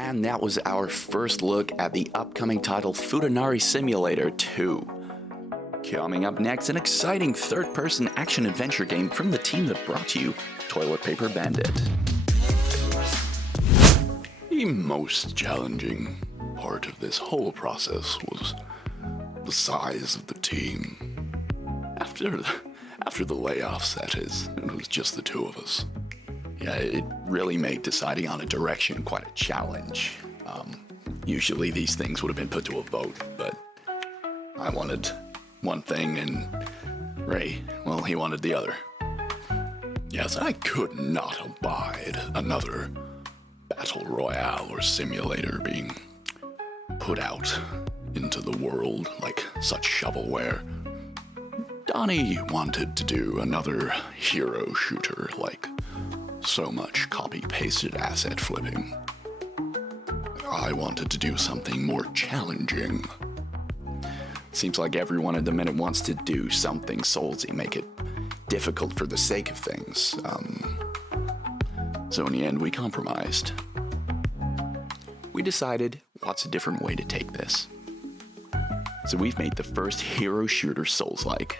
And that was our first look at the upcoming title Futanari Simulator 2. Coming up next, an exciting third-person action-adventure game from the team that brought you Toilet Paper Bandit. The most challenging part of this whole process was the size of the team. After the layoffs, that is, it was just the two of us. Yeah, it really made deciding on a direction quite a challenge. Usually these things would have been put to a vote, but I wanted one thing and Ray, well, he wanted the other. Yes, I could not abide another battle royale or simulator being put out into the world like such shovelware. Donnie wanted to do another hero shooter like so much copy-pasted asset flipping. I wanted to do something more challenging. Seems like everyone at the minute wants to do something soulsy, make it difficult for the sake of things. So in the end, we compromised. We decided, what's a different way to take this? So we've made the first hero shooter Souls-like.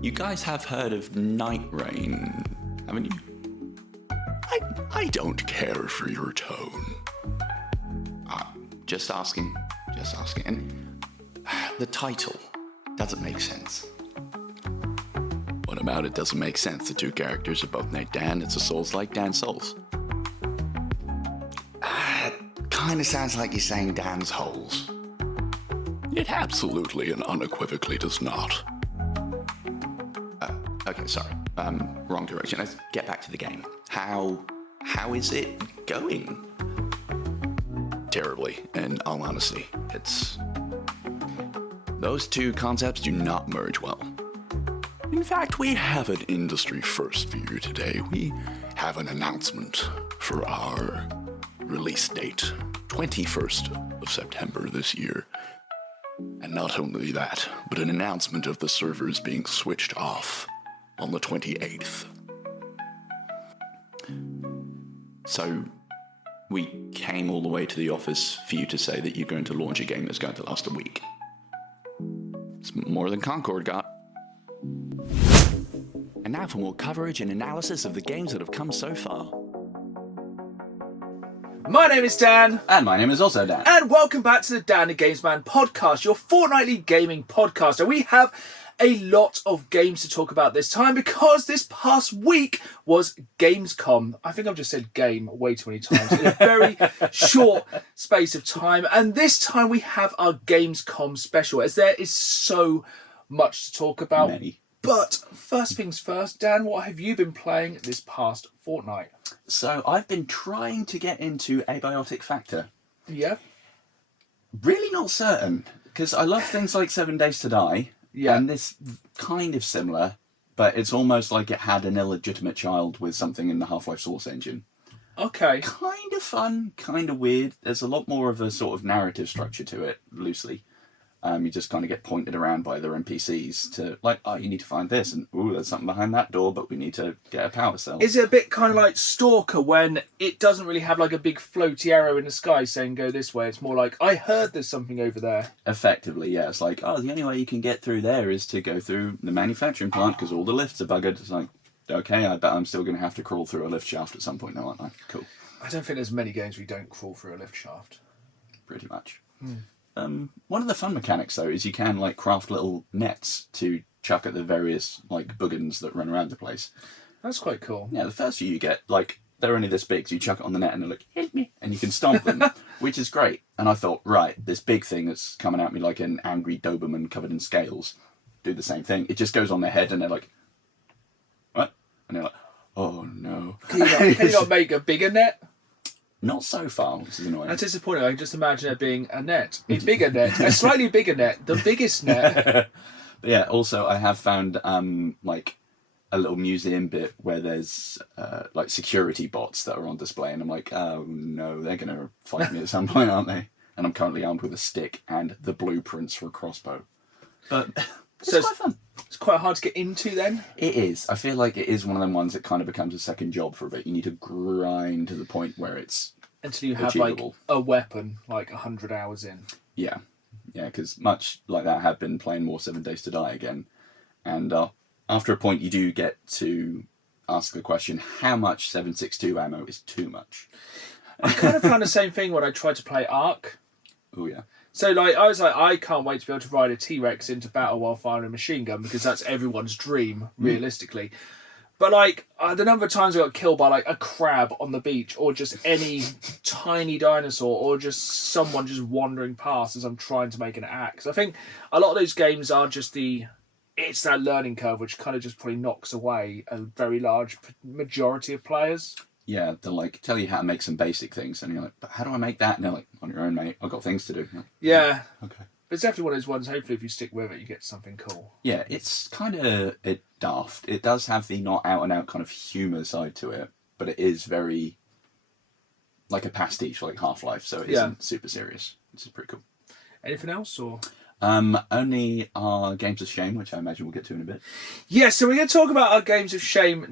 You guys have heard of Night Rain, haven't you? I don't care for your tone. Just asking. And the title doesn't make sense. What about it doesn't make sense? The two characters are both named Dan. It's a Souls-like Dan Souls. Kinda sounds like you're saying Dan's holes. It absolutely and unequivocally does not. Okay, sorry. Wrong direction. Let's get back to the game. How is it going? Terribly, in all honesty. Those two concepts do not merge well. In fact, we have an industry first for you today. We have an announcement for our release date, 21st of September this year. And not only that, but an announcement of the servers being switched off on the 28th. So, we came all the way to the office for you to say that you're going to launch a game that's going to last a week. It's more than Concord got. And now for more coverage and analysis of the games that have come so far. My name is Dan. And my name is also Dan. And welcome back to the Dan and Games Man podcast, your fortnightly gaming podcast. And we have a lot of games to talk about this time because this past week was Gamescom. I think I've just said game way too many times in a very short space of time. And this time we have our Gamescom special, as there is so much to talk about. Many. But first things first, Dan, what have you been playing this past fortnight? So I've been trying to get into Abiotic Factor. Yeah. Really not certain, because I love things like 7 Days to Die. Yeah. And this kind of similar, but it's almost like it had an illegitimate child with something in the Half-Life Source engine. Okay. Kind of fun, kind of weird. There's a lot more of a sort of narrative structure to it, loosely. You just kind of get pointed around by their NPCs to, like, oh, you need to find this, and, ooh, there's something behind that door, but we need to get a power cell. Is it a bit kind of like Stalker, when it doesn't really have, like, a big floaty arrow in the sky saying go this way? It's more like, I heard there's something over there. Effectively, yeah. It's like, oh, the only way you can get through there is to go through the manufacturing plant, because all the lifts are buggered. It's like, okay, I bet I'm still going to have to crawl through a lift shaft at some point now, aren't I? Cool. I don't think there's many games we don't crawl through a lift shaft. Pretty much. One of the fun mechanics, though, is you can, like, craft little nets to chuck at the various, like, boogans that run around the place. That's quite cool. Yeah, the first few you get, like, they're only this big, so you chuck it on the net and they're like, help me, and you can stomp them, which is great. And I thought, right, this big thing that's coming at me like an angry Doberman covered in scales, do the same thing. It just goes on their head and they're like, what? And they're like, oh no. Can you not make a bigger net? Not so far, which is annoying. That's disappointing. I can just imagine it being a net. A bigger net. A slightly bigger net. The biggest net. But yeah, also I have found like a little museum bit where there's like security bots that are on display, and I'm like, oh no, they're going to fight me at some point, aren't they? And I'm currently armed with a stick and the blueprints for a crossbow. But it's quite fun. It's quite hard to get into then. It is. I feel like it is one of them ones that kind of becomes a second job for a bit. You need to grind to the point where it's Until you have achievable. like a weapon, like 100 hours in. Yeah, because much like that, I have been playing more 7 Days to Die again, and after a point, you do get to ask the question: how much 7.62 ammo is too much? I kind of found the same thing when I tried to play Ark. Oh yeah. So like I was like, I can't wait to be able to ride a T-Rex into battle while firing a machine gun, because that's everyone's dream, realistically. But like the number of times I got killed by like a crab on the beach, or just any tiny dinosaur, or just someone just wandering past as I'm trying to make an axe. I think a lot of those games are just it's that learning curve which kind of just probably knocks away a very large majority of players. Yeah, they'll like tell you how to make some basic things, and you're like, but how do I make that? And they're like, on your own, mate. I've got things to do. Like, Yeah. Okay. But it's definitely one of those ones, hopefully if you stick with it, you get something cool. Yeah, it's kind of daft. It does have the not out and out kind of humour side to it, but it is very like a pastiche, like Half-Life, so it isn't super serious. This is pretty cool. Anything else, or? Only our Games of Shame, which I imagine we'll get to in a bit. Yeah, so we're going to talk about our Games of Shame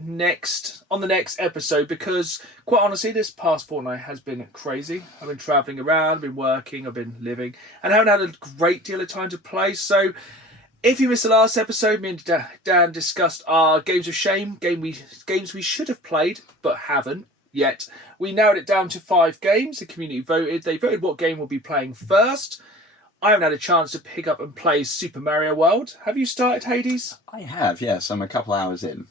on the next episode, because quite honestly, this past fortnight has been crazy. I've been travelling around, I've been working, I've been living, and I haven't had a great deal of time to play. So if you missed the last episode, me and Dan discussed our Games of Shame, games we should have played but haven't yet. We narrowed it down to 5 games. The community voted. They voted what game we'll be playing first. I haven't had a chance to pick up and play Super Mario World. Have you started, Hades? I have, yes. I'm a couple hours in.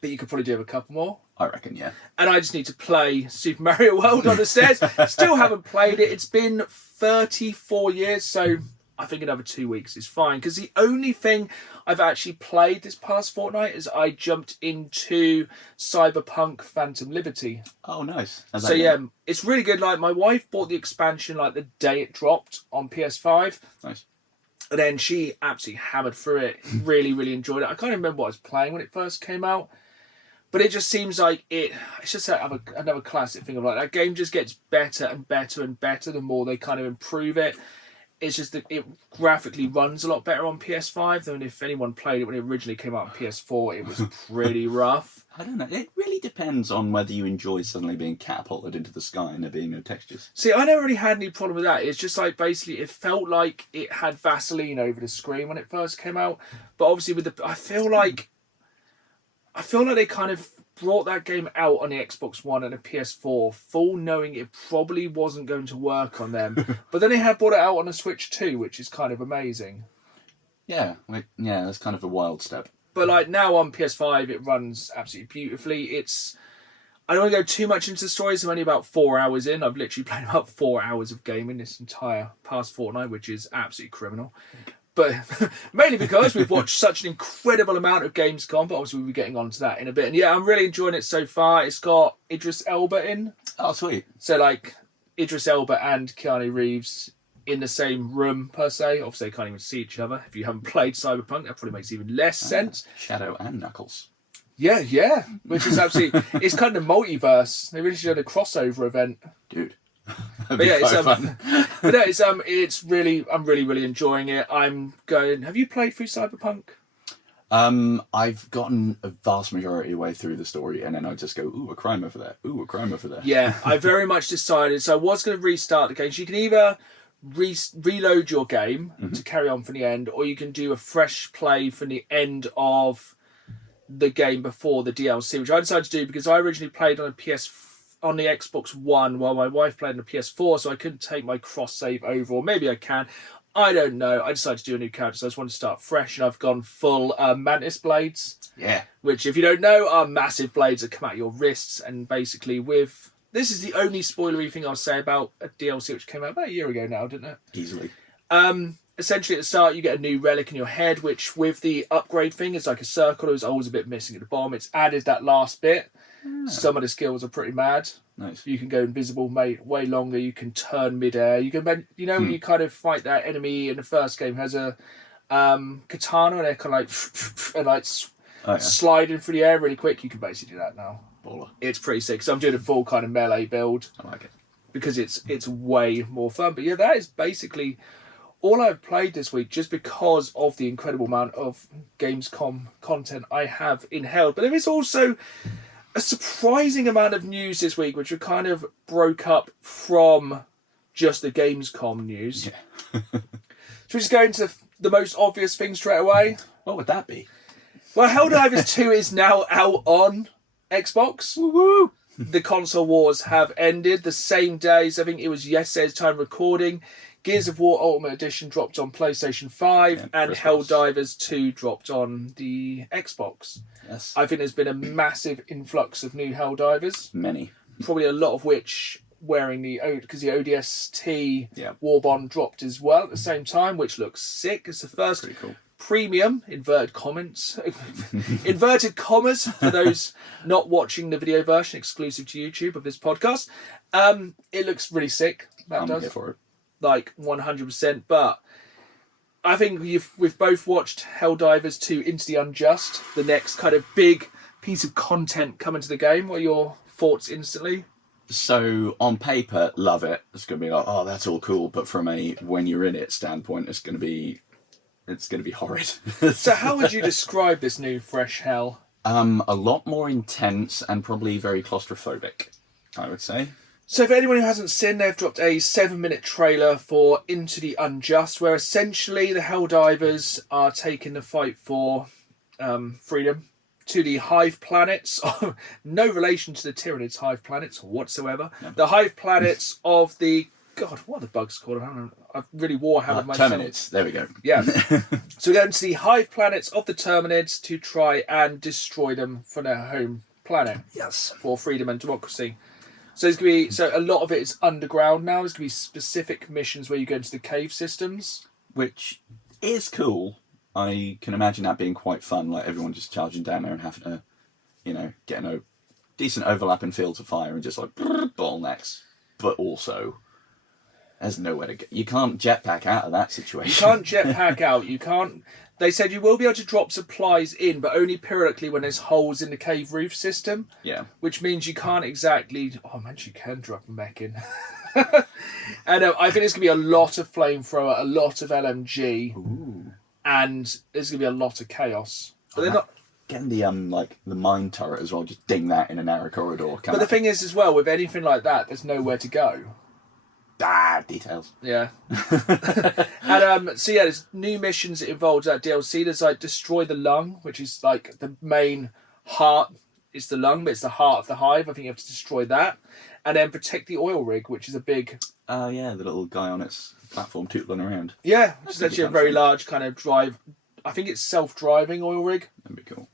But you could probably do with a couple more. I reckon, yeah. And I just need to play Super Mario World on the stairs. Still haven't played it. It's been 34 years, so I think another 2 weeks is fine. Because the only thing I've actually played this past fortnight is I jumped into Cyberpunk Phantom Liberty. Oh, nice. So yeah, it's really good. Like, my wife bought the expansion like the day it dropped on PS5. Nice. And then she absolutely hammered through it. Really, really enjoyed it. I can't remember what I was playing when it first came out. But it just seems like it's just another classic thing of like, that game just gets better and better and better the more they kind of improve it. It's just that it graphically runs a lot better on PS5 than if anyone played it when it originally came out on PS4. It was pretty rough. I don't know. It really depends on whether you enjoy suddenly being catapulted into the sky and there being no textures. See, I never really had any problem with that. It's just like basically it felt like it had Vaseline over the screen when it first came out. But obviously I feel like they kind of brought that game out on the Xbox One and the PS4 full knowing it probably wasn't going to work on them. But then they have brought it out on the Switch too, which is kind of amazing. Yeah, that's kind of a wild step. But like now on PS5, it runs absolutely beautifully. I don't want to go too much into the stories. I'm only about 4 hours in. I've literally played about 4 hours of gaming this entire past fortnight, which is absolutely criminal. But mainly because we've watched such an incredible amount of Gamescom, but obviously we'll be getting onto that in a bit. And yeah, I'm really enjoying it so far. It's got Idris Elba in. Oh, sweet. So like Idris Elba and Keanu Reeves in the same room per se. Obviously they can't even see each other. If you haven't played Cyberpunk, that probably makes even less sense. Shadow and Knuckles. Yeah. Which is absolutely... it's kind of multiverse. They really should have a crossover event. Dude. But yeah, it's really, I'm really, really enjoying it. Have you played through Cyberpunk? I've gotten a vast majority of the way through the story, and then I just go, ooh, a crime over there. Ooh, a crime over there. Yeah, I very much decided. So I was going to restart the game. So you can either reload your game to carry on from the end, or you can do a fresh play from the end of the game before the DLC, which I decided to do because I originally played on the Xbox One while my wife played on the PS4, so I couldn't take my cross save over, or maybe I can. I don't know. I decided to do a new character, so I just wanted to start fresh, and I've gone full Mantis blades. Yeah. Which, if you don't know, are massive blades that come out your wrists, and basically this is the only spoilery thing I'll say about a DLC which came out about a year ago now, didn't it? Easily. Essentially, at the start, you get a new relic in your head, which with the upgrade thing, it's like a circle. It was always a bit missing at the bottom. It's added that last bit. Some of the skills are pretty mad. Nice. You can go invisible, mate, way longer. You can turn midair. You can, when you kind of fight that enemy in the first game, has a katana, and they're kind of like sliding through the air really quick. You can basically do that now. Baller. It's pretty sick. So I'm doing a full kind of melee build. I like it because it's way more fun. But yeah, that is basically all I've played this week, just because of the incredible amount of Gamescom content I have in Held. But there is also a surprising amount of news this week, which we kind of broke up from just the Gamescom news. Yeah. Should we just go into the most obvious thing straight away? What would that be? Well, Helldivers 2 is now out on Xbox. Woo-woo! The console wars have ended the same days. I think it was yesterday's time recording. Gears of War Ultimate Edition dropped on PlayStation 5 and Christmas. Helldivers 2 dropped on the Xbox. Yes. I think there's been a massive influx of new Helldivers, Many. probably a lot of which wearing because the ODST Yeah. Warbond dropped as well at the same time, which looks sick. It's the first Pretty cool. premium, inverted commas for those not watching the video version exclusive to YouTube of this podcast. It looks really sick. That I'm does. here for it. Like 100%. But I think we've both watched Helldivers 2 Into the Unjust, the next kind of big piece of content coming to the game. What are your thoughts instantly? So on paper, love it. It's going to be like, oh, that's all cool. But from a when you're in it standpoint, it's going to be horrid. So how would you describe this new fresh Hell? A lot more intense and probably very claustrophobic, I would say. So for anyone who hasn't seen, they've dropped a 7-minute trailer for Into the Unjust, where essentially the Helldivers are taking the fight for freedom to the Hive planets. No relation to the Tyranids Hive planets whatsoever. No. The Hive planets of the... God, what are the bugs called? I don't know. I've really warhammered myself. Terminids, there we go. Yeah. So we're going to the Hive planets of the Terminids to try and destroy them from their home planet. Yes. For freedom and democracy. So there's going to be a lot of it is underground now. There's going to be specific missions where you go into the cave systems, which is cool. I can imagine that being quite fun. Like everyone just charging down there and having to, getting a decent overlapping fields of fire and just like bottlenecks. But also, there's nowhere to get. You can't jetpack out of that situation. You can't jetpack out. You can't. They said you will be able to drop supplies in, but only periodically when there's holes in the cave roof system. Yeah. Which means you can't exactly... Oh, man, you can drop a mech in. And I think there's going to be a lot of flamethrower, a lot of LMG, Ooh. and there's going to be a lot of chaos. But they're not... Getting the mine turret as well, just ding that in a narrow corridor. But the thing is, as well, with anything like that, there's nowhere to go. Details. Yeah. And so yeah, there's new missions that involve that DLC. There's like destroy the lung, which is like the main heart. It's the lung, but it's the heart of the hive. I think you have to destroy that, and then protect the oil rig, which is a big. Yeah, the little guy on its platform tootling around. Yeah, which is actually a very large kind of drive. I think it's self-driving oil rig. That'd be cool.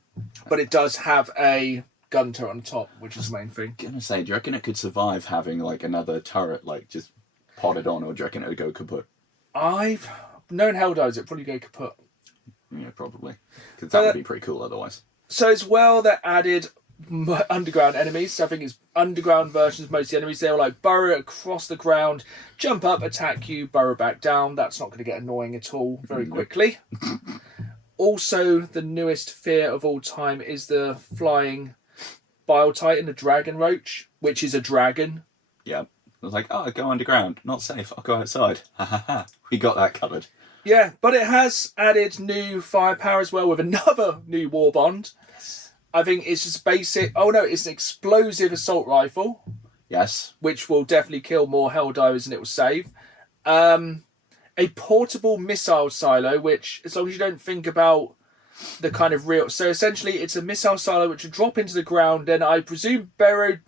But it does have a gun turret on top, which is the main thing. I'm gonna say, do you reckon it could survive having like another turret just potted on, or do you reckon it would go kaput? I've known Helldivers, it'd probably go kaput. Yeah, probably. Because that would be pretty cool otherwise. So as well, they added underground enemies. So I think it's underground versions of most of the enemies. They'll like burrow across the ground, jump up, attack you, burrow back down. That's not going to get annoying at all very quickly. Also, the newest fear of all time is the flying Bile Titan, the dragon roach, which is a dragon. Yeah. I was like, oh, go underground. Not safe. I'll go outside. Ha ha ha. We got that covered. Yeah, but it has added new firepower as well with another new Warbond. Yes. I think it's just basic... Oh no, it's an explosive assault rifle. Yes. Which will definitely kill more Helldivers than it will save. A portable missile silo, which, as long as you don't think about the kind of real... So essentially, it's a missile silo which will drop into the ground, and I presume burrow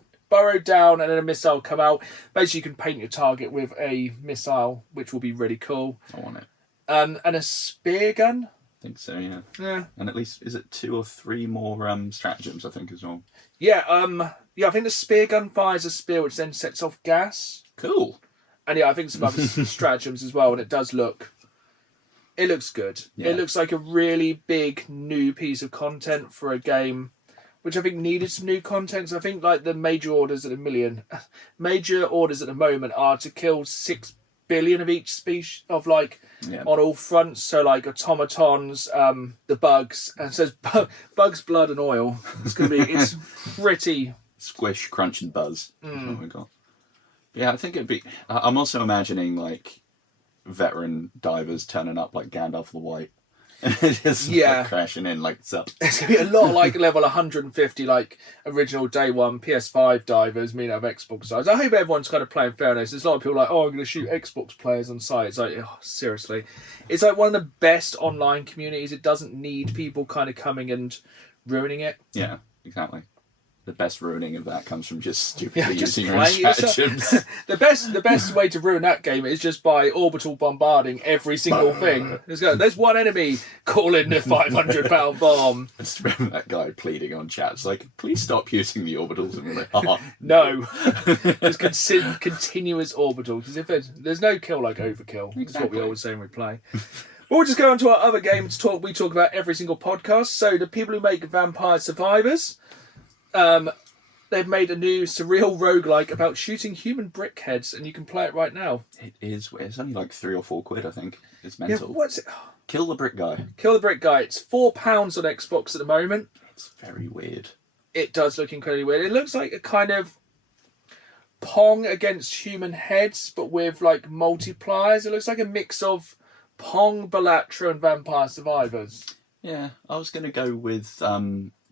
down, and then a missile come out. Basically, you can paint your target with a missile, which will be really cool. I want it. And a spear gun. I think so, yeah. Yeah. And at least, is it 2 or 3 more stratagems, I think, as well? Yeah, I think the spear gun fires a spear, which then sets off gas. Cool. And yeah, I think some other stratagems as well, and it does look... It looks good. Yeah. It looks like a really big new piece of content for a game, which I think needed some new content. So I think like the major orders at the moment are to kill 6 billion of each species of on all fronts. So like automatons, the bugs, and so it's bugs, blood, and oil. It's pretty Squish, crunch, and buzz. That's what we got. Yeah, I think it'd be. I'm also imagining like veteran divers turning up like Gandalf the White. Just Yeah. like, crashing in like so. There's going to be a lot like level 150, like original day one PS5 divers, mean out of Xbox sides. I hope everyone's kind of playing fairness. There's a lot of people like, oh, I'm going to shoot Xbox players on site. It's like, oh, seriously. It's like one of the best online communities. It doesn't need people kind of coming and ruining it. Yeah, exactly. The best ruining of that comes from just stupidly just using your own playing it. stratagems. The best way to ruin that game is just by orbital bombarding every single thing. There's one enemy, call in the £500 bomb. I just remember that guy pleading on chat. It's like, please stop using the orbitals. And we're like, oh, No. Just continuous orbital. Because if there's no kill like overkill. That's what we always say when we play. We'll just go on to our other game to talk. We talk about every single podcast. So the people who make Vampire Survivors, they've made a new surreal roguelike about shooting human brickheads, and you can play it right now. it is. It's only like £3 or £4, I think. It's mental. Yeah, what's it? Kill the brick guy. Kill the Brick Guy. It's £4 on Xbox at the moment. It's very weird. It does look incredibly weird. It looks like a kind of Pong against human heads, but with like multipliers. It looks like a mix of Pong, Balatro, and Vampire Survivors. Yeah, I was going to go with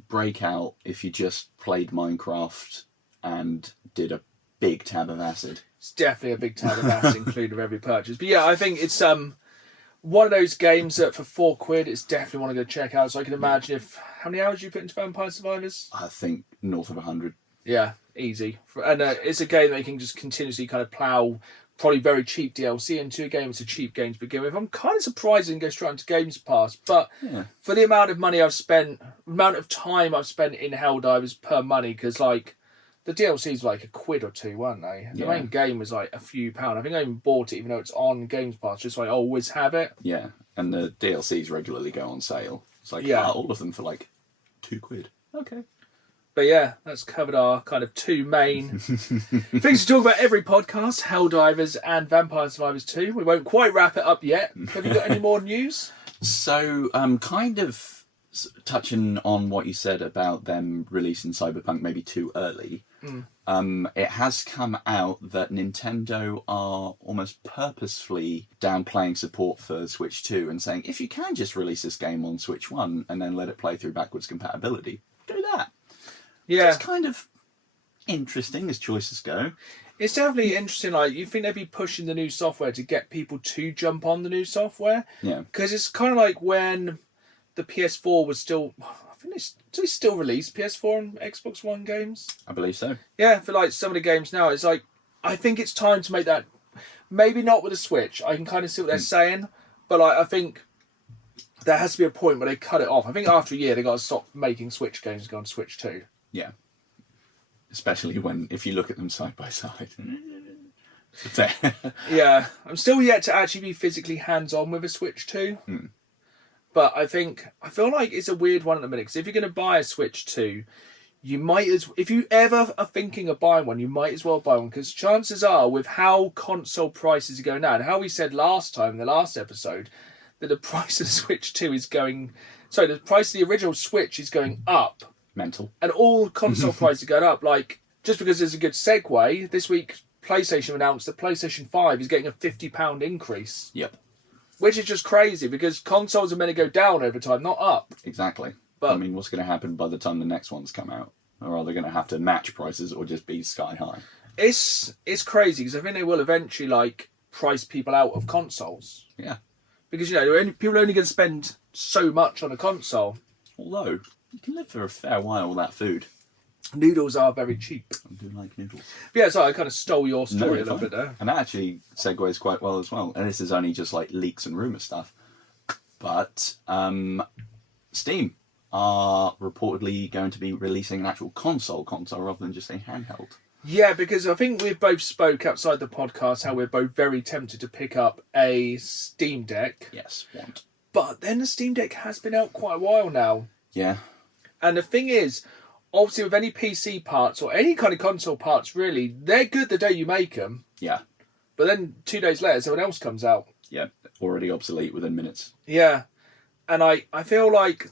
Breakout if you just played Minecraft and did a big tab of acid. It's definitely a big tab of acid included with every purchase. But yeah, I think it's one of those games that for £4, it's definitely one to go check out. So I can imagine how many hours you put into Vampire Survivors? I think north of 100. Yeah, easy. And it's a game that you can just continuously kind of plough probably very cheap DLC into a game. It's a cheap game to begin with. I'm kind of surprised it didn't go straight into Games Pass, but for the amount of money I've spent, amount of time I've spent in Helldivers per money, because like the DLCs were like £1 or £2, weren't they? The main game was like a few pounds. I think I even bought it even though it's on Games Pass, just like I always have it. Yeah, and the DLCs regularly go on sale. It's like all of them for like £2. Okay. But yeah, that's covered our kind of two main things to talk about every podcast, Helldivers and Vampire Survivors 2. We won't quite wrap it up yet. Have you got any more news? So, kind of touching on what you said about them releasing Cyberpunk maybe too early, it has come out that Nintendo are almost purposefully downplaying support for Switch 2 and saying, if you can just release this game on Switch 1 and then let it play through backwards compatibility, do that. Yeah. It's kind of interesting as choices go. It's definitely interesting. Like, you think they'd be pushing the new software to get people to jump on the new software? Yeah. Because it's kind of like when the PS4 was still... I think they still release PS4 and Xbox One games. I believe so. Yeah, for like some of the games now, it's like, I think it's time to make that... Maybe not with a Switch. I can kind of see what they're saying. But like, I think there has to be a point where they cut it off. I think after a year, they got to stop making Switch games and go on Switch 2. Yeah. Especially if you look at them side by side. Yeah. I'm still yet to actually be physically hands-on with a Switch 2. But I feel like it's a weird one at the minute, because if you're going to buy a Switch 2, if you ever are thinking of buying one, you might as well buy one, because chances are, with how console prices are going now, and how we said last time in the last episode, that the price of the Switch 2 is going... Sorry, the price of the original Switch is going up. Mental. And all console prices are going up. Like, just because there's a good segue, this week PlayStation announced that PlayStation 5 is getting a £50 increase. Yep. Which is just crazy, because consoles are meant to go down over time, not up. Exactly. But I mean, what's going to happen by the time the next ones come out? Or are they going to have to match prices or just be sky high? It's crazy, because I think they will eventually, like, price people out of consoles. Yeah. Because, people are only going to spend so much on a console. Although, you can live for a fair while with that food. Noodles are very cheap. I do like noodles. But yeah, so I kind of stole your story a little bit there. And that actually segues quite well as well. And this is only just like leaks and rumour stuff. But Steam are reportedly going to be releasing an actual console rather than just a handheld. Yeah, because I think we've both spoke outside the podcast how we're both very tempted to pick up a Steam Deck. Yes, want. But then the Steam Deck has been out quite a while now. Yeah. And the thing is, obviously with any PC parts or any kind of console parts really, they're good the day you make them. Yeah. But then 2 days later, someone else comes out. Yeah, already obsolete within minutes. Yeah. And I feel like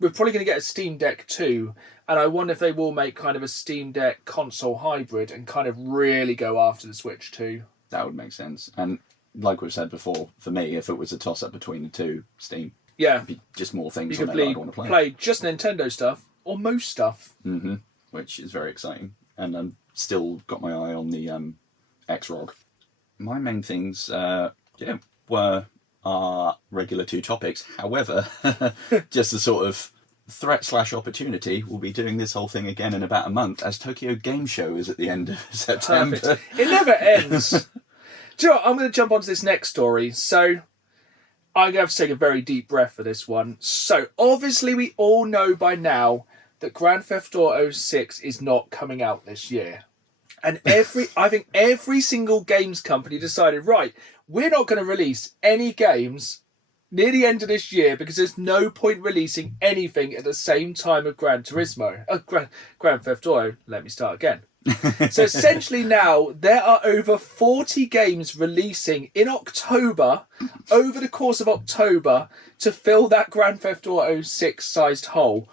we're probably going to get a Steam Deck 2, and I wonder if they will make kind of a Steam Deck console hybrid and kind of really go after the Switch 2. That would make sense. And like we've said before, for me, if it was a toss-up between the two, Steam. Yeah. It'd be just more things You on could there that I'd want to play. play just Nintendo stuff or most stuff. Mm-hmm. Which is very exciting. And I'm still got my eye on the X-Rog. My main things, were our regular 2 topics. However, just a sort of threat/opportunity, we'll be doing this whole thing again in about a month, as Tokyo Game Show is at the end of September. Perfect. It never ends. Do you know what? I'm going to jump onto this next story. So I'm going to have to take a very deep breath for this one. So obviously we all know by now that Grand Theft Auto 6 is not coming out this year. And I think every single games company decided, right, we're not going to release any games near the end of this year because there's no point releasing anything at the same time of Grand Theft Auto. Let me start again. So essentially now there are over 40 games releasing in October, over the course of October, to fill that Grand Theft Auto 6 sized hole.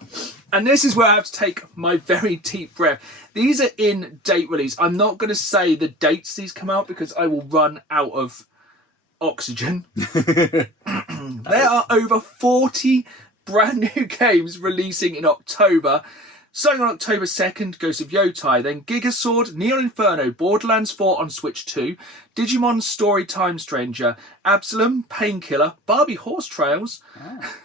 And this is where I have to take my very deep breath. These are in date release. I'm not going to say the dates these come out because I will run out of oxygen. There are over 40 brand new games releasing in October. Starting on October 2nd, Ghost of Yotai, then Gigasword, Neon Inferno, Borderlands 4 on Switch 2, Digimon Story Time Stranger, Absalom, Painkiller, Barbie Horse Trails,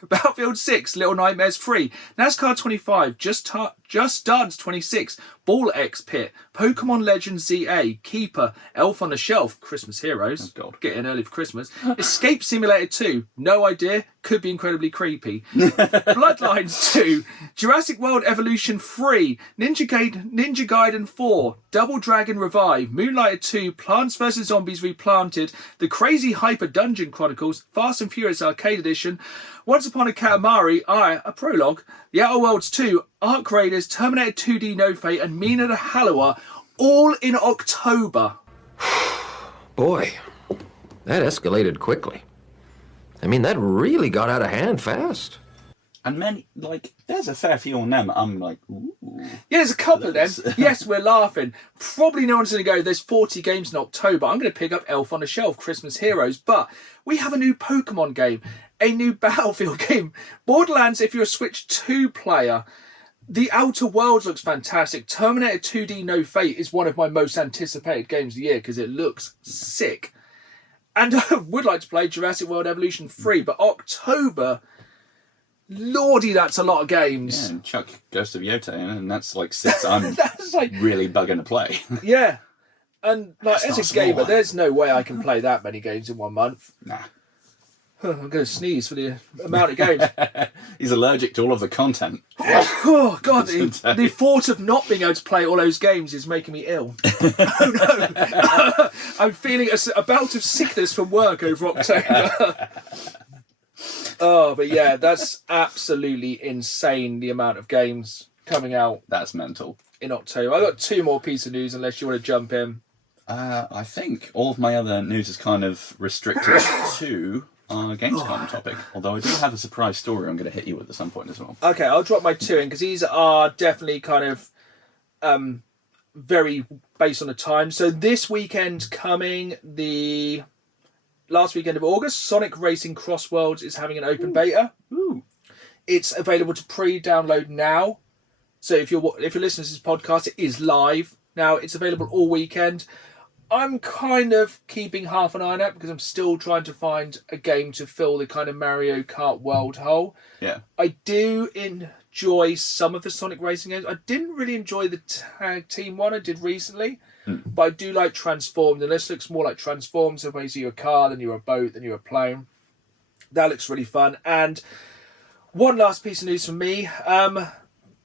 Battlefield 6, Little Nightmares 3, NASCAR 25, Just Dance 26, Ball X Pit, Pokemon Legends ZA, Keeper, Elf on the Shelf, Christmas Heroes, get in early for Christmas, Escape Simulator 2, no idea, could be incredibly creepy, Bloodlines 2, Jurassic World Evolution 3, Ninja Gaiden 4, Double Dragon Revive, Moonlighter 2, Plants vs. Zombies Replanted, The Crazy Hyper Dungeon Chronicles, Fast and Furious Arcade Edition, Once Upon a Katamari, a prologue, The Outer Worlds 2, Ark Raiders, Terminator 2D No Fate, and Mina the Hallower, all in October. Boy, that escalated quickly. I mean, that really got out of hand fast. And many, there's a fair few on them. I'm like, ooh. Yeah, there's a couple of them. Yes, we're laughing. Probably no one's going to go, there's 40 games in October. I'm going to pick up Elf on the Shelf, Christmas Heroes. But we have a new Pokemon game, a new Battlefield game, Borderlands if you're a Switch 2 player. The Outer Worlds looks fantastic. Terminator 2D No Fate is one of my most anticipated games of the year because it looks sick. And I would like to play Jurassic World Evolution 3, but October... Lordy, that's a lot of games. Yeah, and chuck Ghost of Yotai in, and that's 6 I'm really bugging to play. Yeah. And That's as not a small, gamer, man. there's no way I can play that many games in 1 month. Nah. I'm going to sneeze for the amount of games. He's allergic to all of the content. Oh, God, the thought of not being able to play all those games is making me ill. Oh, no. I'm feeling a bout of sickness from work over October. Oh, but yeah, that's absolutely insane, the amount of games coming out. That's mental. In October. I've got 2 more pieces of news, unless you want to jump in. I think all of my other news is kind of restricted to our Gamescom topic. Although I do have a surprise story I'm going to hit you with at some point as well. Okay, I'll drop my 2 in, because these are definitely kind of very based on the time. So this weekend coming, the... last weekend of August, Sonic Racing Cross Worlds is having an open beta. Ooh. It's available to pre-download now. So if you're listening to this podcast, it is live. Now, it's available all weekend. I'm kind of keeping half an eye on it because I'm still trying to find a game to fill the kind of Mario Kart world hole. Yeah. I do enjoy some of the Sonic Racing games. I didn't really enjoy the tag team one I did recently. But I do like Transformed, and this looks more like Transformed. So basically you're a car, then you're a boat, then you're a plane. That looks really fun. And one last piece of news from me.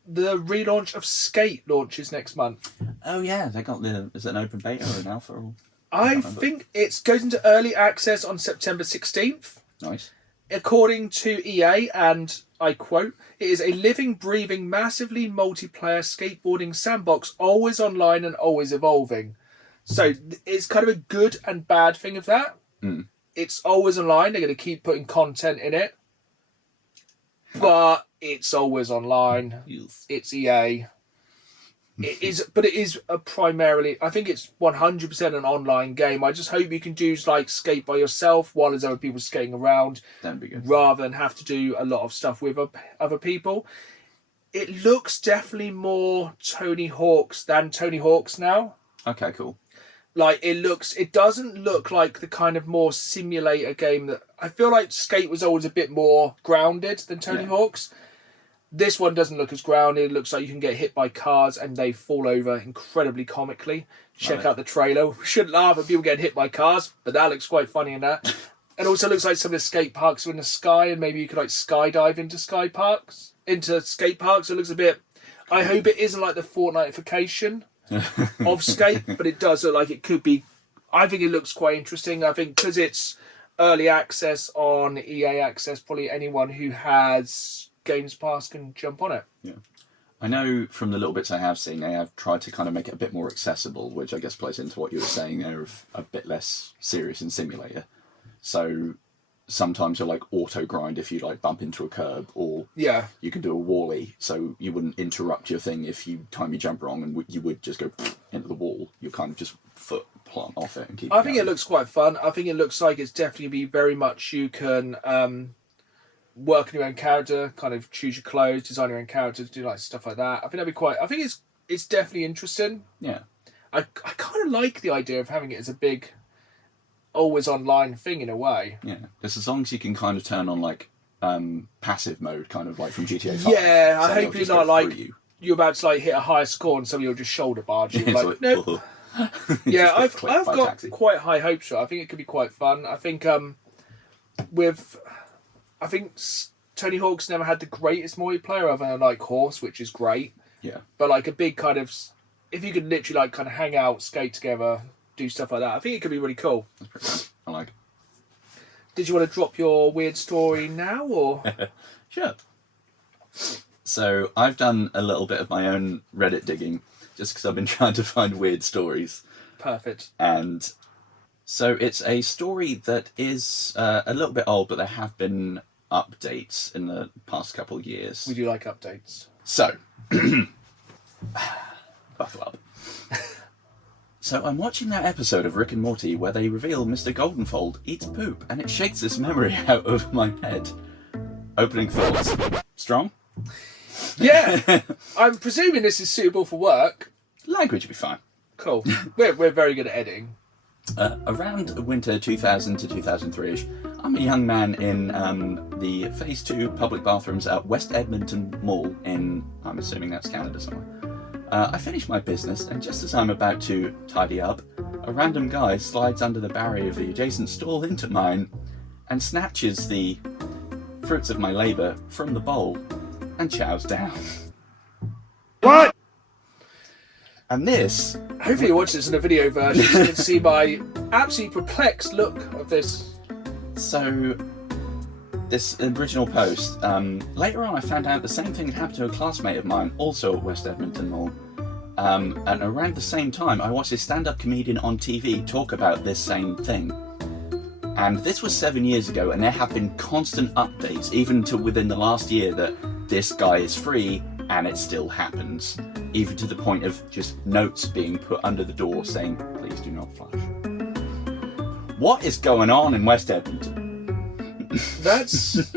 The relaunch of Skate launches next month. Oh yeah, they got is it an open beta or an alpha? Or... I think it goes into early access on September 16th. Nice. According to EA, and I quote, "It is a living, breathing, massively multiplayer skateboarding sandbox, always online and always evolving." So it's kind of a good and bad thing of that. It's always online. They're going to keep putting content in it. But it's always online. Yes. It's EA. It is a primarily, I think it's 100% an online game. I just hope you can do like skate by yourself while there's other people skating around, That'd be good. rather than have to do a lot of stuff with other people. It looks definitely more Tony Hawk's than Tony Hawk's now. Okay, cool. Like it doesn't look like the kind of more simulator game that I feel like Skate was always a bit more grounded than Tony Hawk's. This one doesn't look as grounded. It looks like you can get hit by cars and they fall over incredibly comically. Check out the trailer. We shouldn't laugh at people getting hit by cars, but that looks quite funny in that. And also looks like some of the skate parks are in the sky, and maybe you could like skydive into skate parks. It looks a bit. I hope it isn't like the Fortnite-ification of Skate, but it does look like it could be. I think it looks quite interesting. I think because it's early access on EA Access, probably anyone who has Games Pass can jump on it. Yeah. I know from the little bits I have seen, they have tried to kind of make it a bit more accessible, which I guess plays into what you were saying there of a bit less serious in simulator. So sometimes you'll like auto grind if you like bump into a curb, or you can do a wall-e, so you wouldn't interrupt your thing if you time your jump wrong, and you would just go into the wall. You kind of just foot plant off it and keep. I think it looks quite fun. I think it looks like it's definitely be very much you can work on your own character, kind of choose your clothes, design your own character, do like stuff like that. I think that'd be quite. I think it's definitely interesting. Yeah. I kind of like the idea of having it as a big, always online thing in a way. Yeah, just as long as you can kind of turn on like passive mode, kind of like from GTA 5. Yeah, I so hope you're not like you're about to like hit a higher score and somebody will just shoulder barge you. Like, nope. Yeah, I've got quite high hopes for it. I think it could be quite fun. I think Tony Hawk's never had the greatest multiplayer other than like Horse, which is great. Yeah. But like a big kind of, if you could literally like kind of hang out, skate together, do stuff like that, I think it could be really cool. That's pretty fun. I like it. Did you want to drop your weird story now, or? Sure. So I've done a little bit of my own Reddit digging, just because I've been trying to find weird stories. Perfect. And so it's a story that is a little bit old, but there have been updates in the past couple of years. We do like updates. So, buckle up. So I'm watching that episode of Rick and Morty where they reveal Mr. Goldenfold eats poop, and it shakes this memory out of my head. Opening thoughts. Strong? Yeah! I'm presuming this is suitable for work. Language would be fine. Cool. We're very good at editing. Around winter 2000 to 2003-ish, I'm a young man in the Phase 2 public bathrooms at West Edmonton Mall in, I'm assuming that's Canada somewhere. I finish my business, and just as I'm about to tidy up, a random guy slides under the barrier of the adjacent stall into mine and snatches the fruits of my labour from the bowl and chows down. What? And this... Hopefully you watch this in a video version so you can see my absolutely perplexed look of this. So, this original post, later on I found out the same thing had happened to a classmate of mine, also at West Edmonton Mall. And around the same time, I watched a stand-up comedian on TV talk about this same thing. And this was 7 years ago, and there have been constant updates, even to within the last year, that this guy is free, and it still happens. Even to the point of just notes being put under the door saying, please do not flush. What is going on in West Edmonton? That's...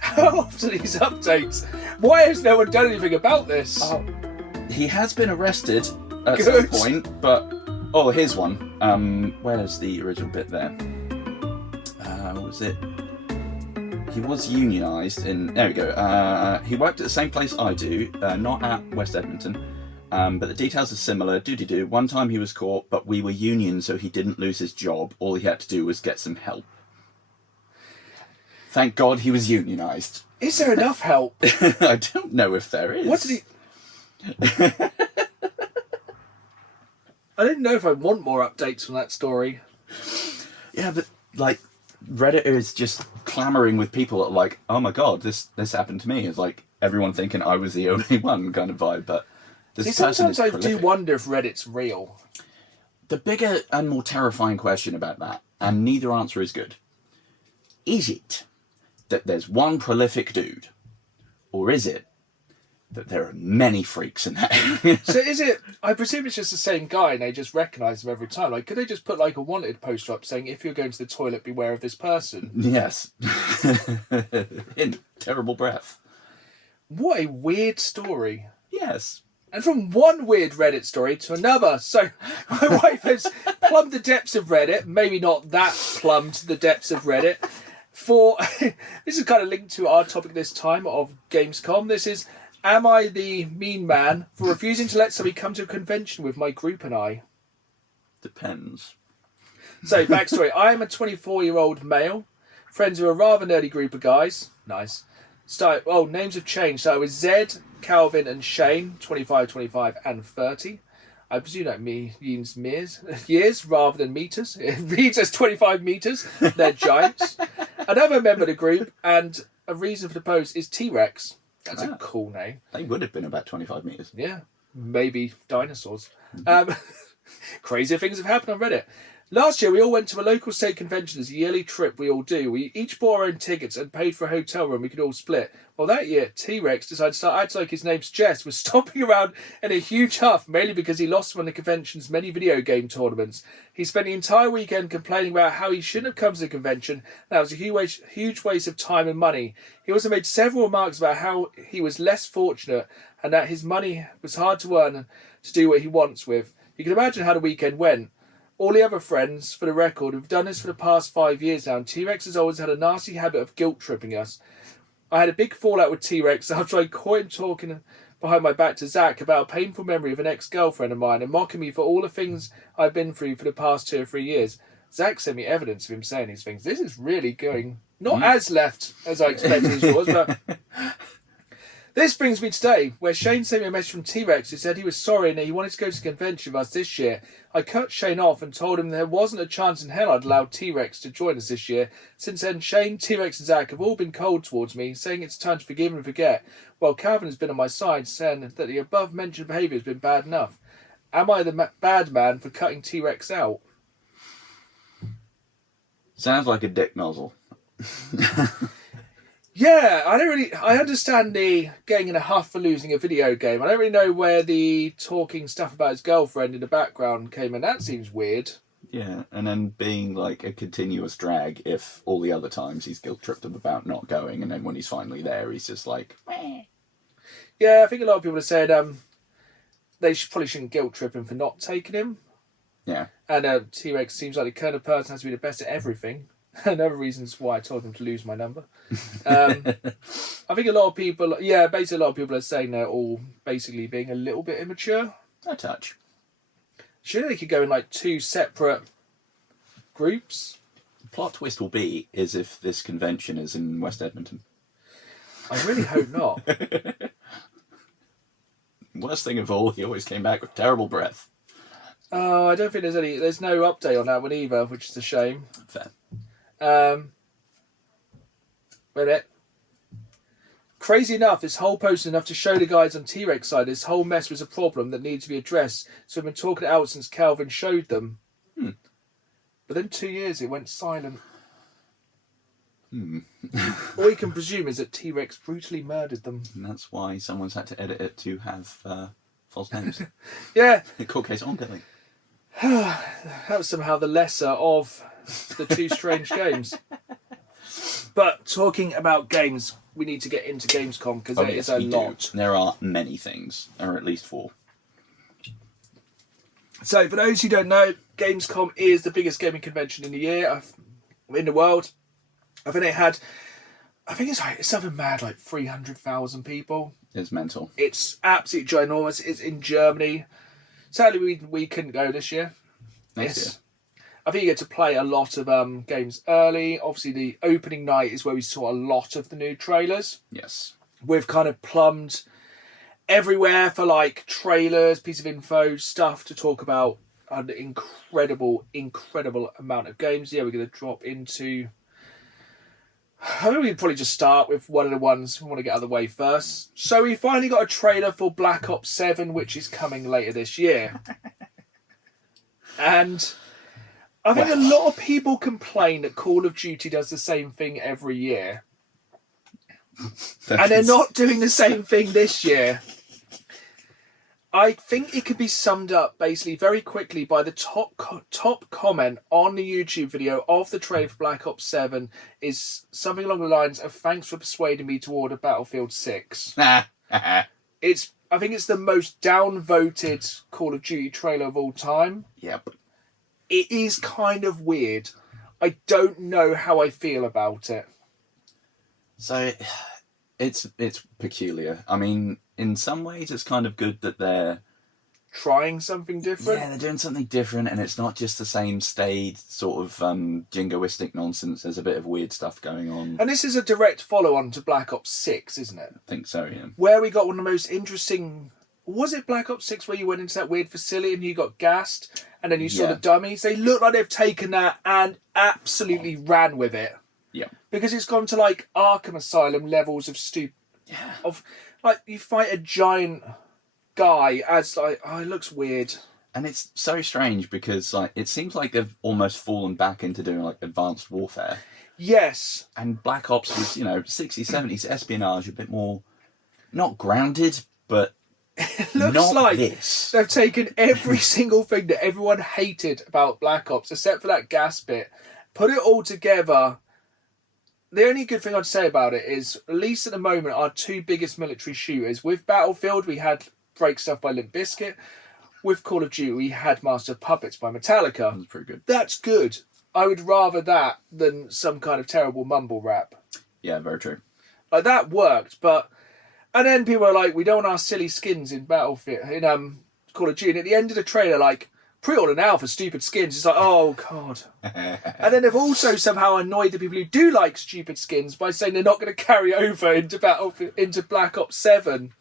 How often are these updates? Why has no one done anything about this? He has been arrested at Good. some point, but... Oh, here's one. Where's the original bit there? What was it? He was unionised in... There we go. He worked at the same place I do, not at West Edmonton. But the details are similar. Do-do-do. One time he was caught, but we were union, so he didn't lose his job. All he had to do was get some help. Thank God he was unionised. Is there enough help? I don't know if there is. What did he... I didn't know if I want more updates on that story. Yeah, but, like, Reddit is just clamouring with people that are like, oh my God, this happened to me. It's like everyone thinking I was the only one kind of vibe, but this person sometimes is I prolific. do wonder if Reddit's real. The bigger and more terrifying question about that, and neither answer is good, is it that there's one prolific dude? Or is it that there are many freaks in that area. So is it, I presume it's just the same guy and they just recognise him every time. Like, could they just put like a wanted poster up saying, if you're going to the toilet, beware of this person? Yes. In terrible breath. What a weird story. Yes. And from one weird Reddit story to another. So my wife has plumbed the depths of Reddit, maybe not that plumbed the depths of Reddit, for, this is kind of linked to our topic this time of Gamescom. This is, am I the mean man for refusing to let somebody come to a convention with my group and I? Depends. So, backstory. I am a 24-year-old male, friends with a rather nerdy group of guys. Nice. Names have changed. So I was Zed, Calvin and Shane, 25, 25 and 30. I presume that means years rather than meters. It reads as 25 meters. They're giants. Another member of the group and a reason for the post is T-Rex. That's a cool name. They would have been about 25 metres. Yeah, maybe dinosaurs. Crazier things have happened on Reddit. Last year, we all went to a local state convention as a yearly trip we all do. We each bought our own tickets and paid for a hotel room we could all split. Well, that year, T-Rex decided to start acting like his name suggests, was stomping around in a huge huff, mainly because he lost one of the convention's many video game tournaments. He spent the entire weekend complaining about how he shouldn't have come to the convention. That was a huge waste of time and money. He also made several remarks about how he was less fortunate and that his money was hard to earn to do what he wants with. You can imagine how the weekend went. All the other friends, for the record, have done this for the past 5 years now, and T-Rex has always had a nasty habit of guilt-tripping us. I had a big fallout with T-Rex after I caught him talking behind my back to Zach about a painful memory of an ex-girlfriend of mine and mocking me for all the things I've been through for the past 2 or 3 years. Zach sent me evidence of him saying these things. This is really going not as left as I expected as yours, but... This brings me today, where Shane sent me a message from T-Rex who said he was sorry and that he wanted to go to the convention with us this year. I cut Shane off and told him there wasn't a chance in hell I'd allow T-Rex to join us this year. Since then, Shane, T-Rex and Zach have all been cold towards me, saying it's time to forgive and forget, while Calvin has been on my side, saying that the above-mentioned behaviour has been bad enough. Am I the bad man for cutting T-Rex out? Sounds like a dick nozzle. Yeah, I understand the getting in a huff for losing a video game. I don't really know where the talking stuff about his girlfriend in the background came in. That seems weird. Yeah, and then being like a continuous drag if all the other times he's guilt-tripped him about not going, and then when he's finally there, he's just like, meh. Yeah, I think a lot of people have said they probably shouldn't guilt-trip him for not taking him. Yeah. And T-Rex seems like the kind of person who has to be the best at everything. Another reasons why I told him to lose my number. I think a lot of people, basically a lot of people are saying they're all basically being a little bit immature. A touch. Surely they could go in like 2 separate groups. The plot twist will be is if this convention is in West Edmonton. I really hope not. Worst thing of all, he always came back with terrible breath. Oh, I don't think there's no update on that one either, which is a shame. Fair. Minute. Crazy enough, this whole post is enough to show the guys on T-Rex side this whole mess was a problem that needed to be addressed, so we've been talking it out since Calvin showed them. But then 2 years it went silent. All you can presume is that T-Rex brutally murdered them. And that's why someone's had to edit it to have false names. Yeah. The court case ongoing. That was somehow the lesser of the 2 strange games. But talking about games, we need to get into Gamescom because there is a lot. There are many things, or at least 4. So for those who don't know, Gamescom is the biggest gaming convention in the year, in the world. I think it's something mad, like 300,000 people. It's mental. It's absolutely ginormous. It's in Germany. Sadly, we couldn't go this year. Next year. I think you get to play a lot of games early. Obviously, the opening night is where we saw a lot of the new trailers. Yes. We've kind of plumbed everywhere for like trailers, piece of info, stuff to talk about. An incredible amount of games. Yeah, we're going to drop into... I think we'd probably just start with one of the ones we want to get out of the way first. So we finally got a trailer for Black Ops 7, which is coming later this year. And I think a lot of people complain that Call of Duty does the same thing every year. And they're not doing the same thing this year. I think it could be summed up basically very quickly by the top comment on the YouTube video of the trailer for Black Ops 7 is something along the lines of "Thanks for persuading me to order Battlefield 6." I think it's the most downvoted Call of Duty trailer of all time. Yep. It is kind of weird. I don't know how I feel about it. So it's peculiar. I mean, in some ways it's kind of good that they're trying something different. Yeah, they're doing something different, and it's not just the same staid sort of jingoistic nonsense. There's a bit of weird stuff going on. And this is a direct follow-on to Black Ops 6, isn't it? I think so, yeah. Where we got one of the most interesting... Was it Black Ops 6 where you went into that weird facility and you got gassed, and then you saw the dummies? They look like they've taken that and absolutely ran with it. Yeah. Because it's gone to like Arkham Asylum levels of of like you fight a giant guy as like it looks weird. And it's so strange because like it seems like they've almost fallen back into doing like advanced warfare. Yes. And Black Ops was, 60s, 70s espionage, a bit more not grounded, but it looks not like this. They've taken every single thing that everyone hated about Black Ops, except for that gas bit, put it all together. The only good thing I'd say about it is, at least at the moment, our two biggest military shooters. With Battlefield, we had Break Stuff by Limp Bizkit. With Call of Duty, we had Master of Puppets by Metallica. That's pretty good. That's good. I would rather that than some kind of terrible mumble rap. Yeah, very true. Like, that worked, but... And then people are like, we don't want our silly skins in Battlefield, in Call of Duty. And at the end of the trailer, like, pre-order now for stupid skins. It's like, oh, God. And then they've also somehow annoyed the people who do like stupid skins by saying they're not going to carry over into Black Ops 7.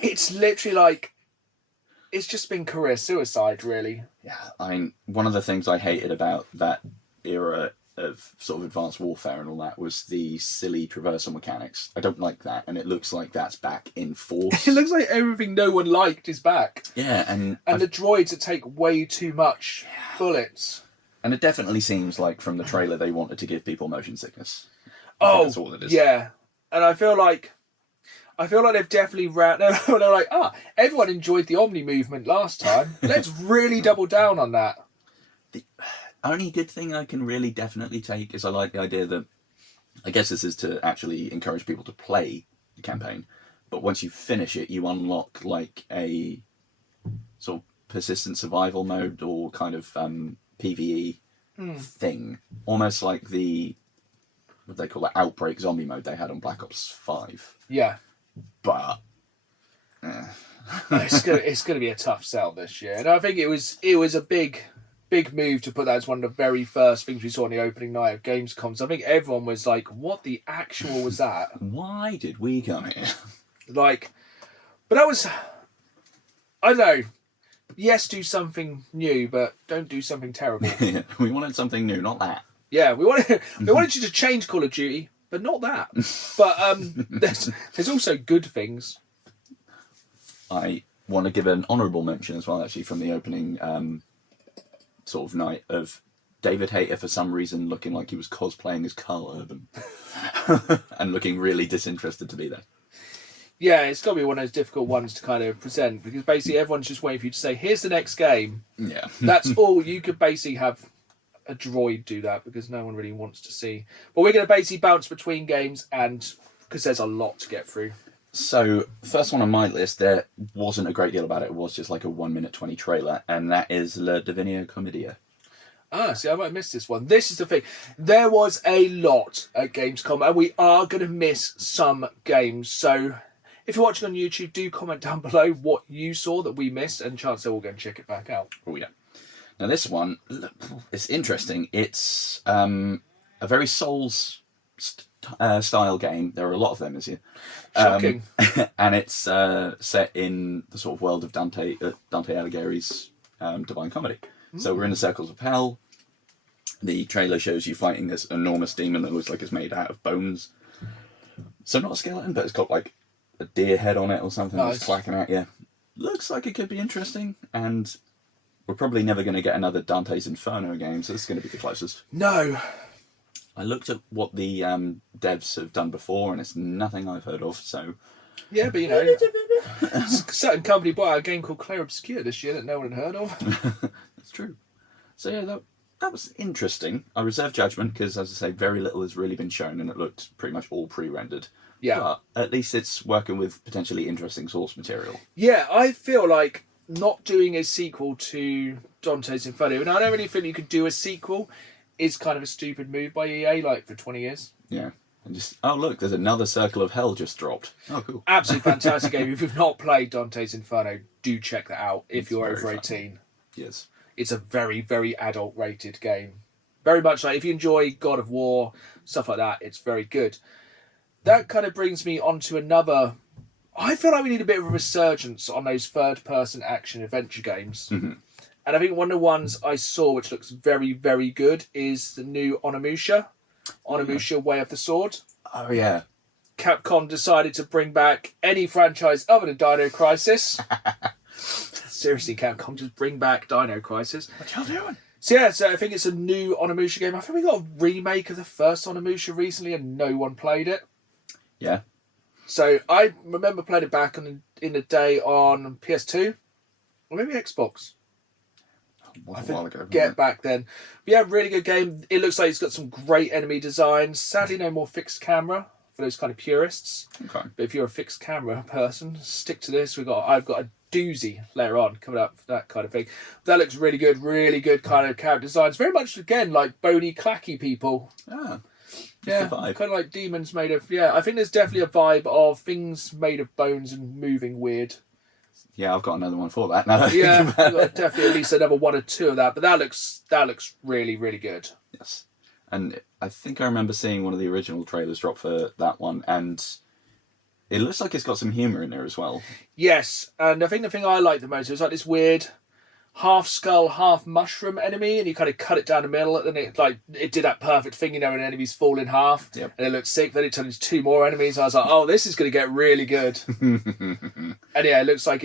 It's literally like, it's just been career suicide, really. Yeah, I mean, one of the things I hated about that era of sort of advanced warfare and all that was the silly traversal mechanics. I don't like that, and it looks like that's back in force. It looks like everything no one liked is back. Yeah, and the droids that take way too much bullets. And it definitely seems like from the trailer they wanted to give people motion sickness. That's all it is. Yeah. And I feel like they've definitely they're like, everyone enjoyed the Omni movement last time. Let's really double down on that. The only good thing I can really definitely take is I like the idea that, I guess this is to actually encourage people to play the campaign, but once you finish it, you unlock like a sort of persistent survival mode or kind of PvE thing, almost like the, what they call it, outbreak zombie mode they had on Black Ops 5. Yeah. But it's gonna be a tough sell this year. And I think it was a big move to put that as one of the very first things we saw on the opening night of Gamescom. So I think everyone was like, what the actual was that? Why did we come here? Like, but that was, I don't know. Yes, do something new, but don't do something terrible. We wanted something new, not that. Yeah, we wanted you to change Call of Duty, but not that. But there's also good things. I want to give an honourable mention as well, actually, from the opening sort of night of David Hayter for some reason looking like he was cosplaying as Carl Urban and looking really disinterested to be there. Yeah, it's got to be one of those difficult ones to kind of present because basically everyone's just waiting for you to say, here's the next game. Yeah. That's all. You could basically have a droid do that because no one really wants to see. But we're going to basically bounce between games and because there's a lot to get through. So, first one on my list, there wasn't a great deal about it. It was just like a 1:20 trailer, and that is La Divina Commedia. See, I might have missed this one. This is the thing. There was a lot at Gamescom, and we are going to miss some games. So, if you're watching on YouTube, do comment down below what you saw that we missed, and chances are we'll go and check it back out. Oh, yeah. Now, this one, it's interesting. It's a very Souls style game. There are a lot of them this year. Shocking. And it's set in the sort of world of Dante Alighieri's Divine Comedy. So we're in the circles of hell. The trailer shows you fighting this enormous demon that looks like it's made out of bones. So not a skeleton, but it's got like a deer head on it or something that's clacking at you. Looks like it could be interesting, and we're probably never going to get another Dante's Inferno game, so this is going to be the closest. No. I looked at what the devs have done before, and it's nothing I've heard of. So Yeah, but you know, a certain company bought out a game called Clair Obscure this year that no one had heard of. that's true. So yeah, that was interesting. I reserve judgment because, as I say, very little has really been shown, and it looked pretty much all pre-rendered. Yeah. But at least it's working with potentially interesting source material. Yeah, I feel like not doing a sequel to Dante's Inferno, and I don't really feel you could do a sequel, is kind of a stupid move by EA, like, for 20 years. Yeah. And just, oh look, there's another Circle of Hell just dropped. Oh, cool. Absolutely fantastic game. If you've not played Dante's Inferno, do check that out if you're over 18. Yes. It's a very, very adult-rated game. Very much like, if you enjoy God of War, stuff like that, it's very good. That kind of brings me on to another... I feel like we need a bit of a resurgence on those third-person action adventure games. Mm-hmm. And I think one of the ones I saw, which looks very, very good, is the new Onimusha. Onimusha Way of the Sword. Oh, yeah. Capcom decided to bring back any franchise other than Dino Crisis. Seriously, Capcom, just bring back Dino Crisis. What y'all doing? So yeah, so I think it's a new Onimusha game. I think we got a remake of the first Onimusha recently and no one played it. Yeah. So I remember playing it back in the day on PS2 or maybe Xbox. A while ago. Get back then. But yeah, really good game. It looks like it's got some great enemy designs. Sadly, no more fixed camera for those kind of purists. Okay. But if you're a fixed camera person, stick to this. I've got a doozy later on coming up for that kind of thing. That looks really good kind of character designs. Very much again like bony, clacky people. Ah. Yeah, kind of like demons made of. Yeah, I think there's definitely a vibe of things made of bones and moving weird. Yeah, I've got another one for that now. Yeah, we've got definitely at least another one or two of that. But that looks really, really good. Yes. And I think I remember seeing one of the original trailers drop for that one, and it looks like it's got some humour in there as well. Yes, and I think the thing I like the most is like this weird half skull, half mushroom enemy, and you kind of cut it down the middle, and it did that perfect thing, you know, when enemies fall in half, yep. And it looked sick. Then it turned into two more enemies. And I was like, oh, this is going to get really good. And yeah, it looks like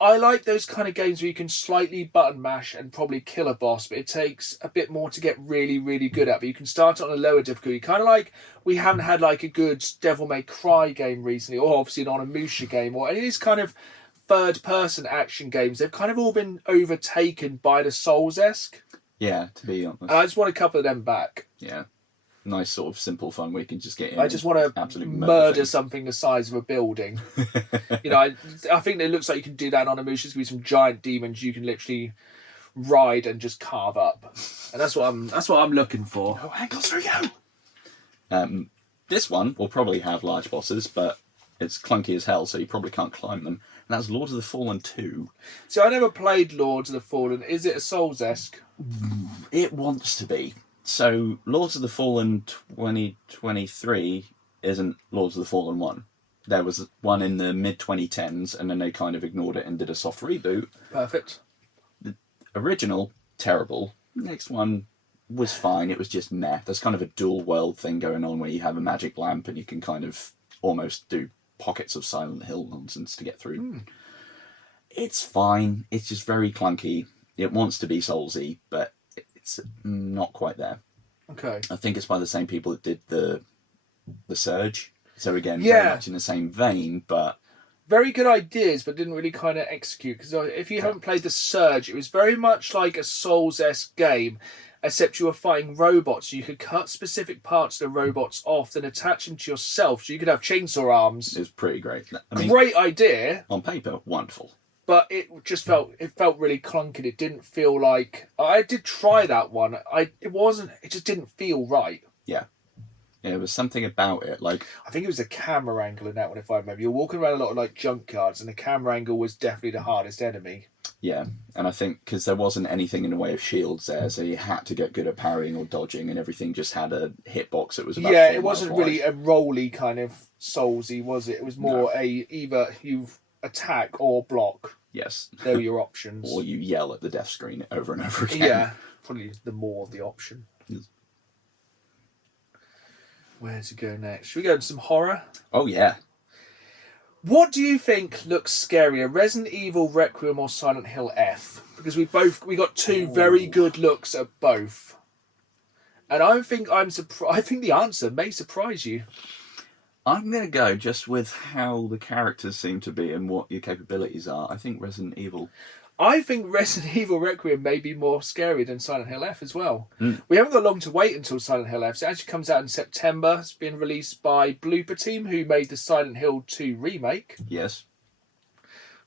I like those kind of games where you can slightly button mash and probably kill a boss, but it takes a bit more to get really, really good at. But you can start it on a lower difficulty, kind of like we haven't had like a good Devil May Cry game recently, or obviously an Onimusha game, or any of these kind of third-person action games. They've kind of all been overtaken by the Souls-esque. Yeah, to be honest. And I just want a couple of them back. Yeah. Nice sort of simple fun where you can just get in. I just want to murder something the size of a building. You know, I think it looks like you can do that in Onimusha. There's going to be some giant demons you can literally ride and just carve up. And that's what I'm looking for. No angles for you! This one will probably have large bosses, but it's clunky as hell, so you probably can't climb them. And that's Lords of the Fallen 2. So I never played Lords of the Fallen. Is it a Souls-esque? It wants to be. So Lords of the Fallen 2023 isn't Lords of the Fallen 1. There was one in the mid-2010s, and then they kind of ignored it and did a soft reboot. Perfect. The original, terrible. Next one was fine. It was just meh. There's kind of a dual world thing going on where you have a magic lamp and you can kind of almost do pockets of Silent Hill nonsense to get through. It's fine. It's just very clunky. It wants to be Soulsy, but it's not quite there. Okay. I think it's by the same people that did the Surge. So again, Yeah. very much in the same vein, but Very good ideas, but didn't really kind of execute. Because if you haven't played The Surge, it was very much like a Souls-esque game, except you were fighting robots. You could cut specific parts of the robots off, then attach them to yourself, so you could have chainsaw arms. it was pretty great. I mean, Great idea, on paper, wonderful. but it just felt really clunky. It didn't feel like I did try that one. It just didn't feel right. Yeah, there was something about it, like I think it was the camera angle in that one, if I remember. You're walking around a lot of like junkyards, and the camera angle was definitely the hardest enemy. yeah, and I think because there wasn't anything in the way of shields there, so you had to get good at parrying or dodging, and everything just had a hitbox that was about 4 it wasn't miles wide. really a rolly kind of Soulsy, was it? It was more either you attack or block. Yes, They were your options. or you yell at the death screen over and over again. Yeah, probably the more of the option. Yes. Where to go next? Should we go into some horror? Oh yeah. What do you think looks scarier, Resident Evil Requiem or Silent Hill F? Because we got two very good looks at both. And I think I think the answer may surprise you. I'm going to go just with how the characters seem to be and what your capabilities are. I think Resident Evil. I think Resident Evil Requiem may be more scary than Silent Hill F as well. We haven't got long to wait until Silent Hill F. So it actually comes out in September. It's been released by Blooper Team, who made the Silent Hill 2 remake. Yes.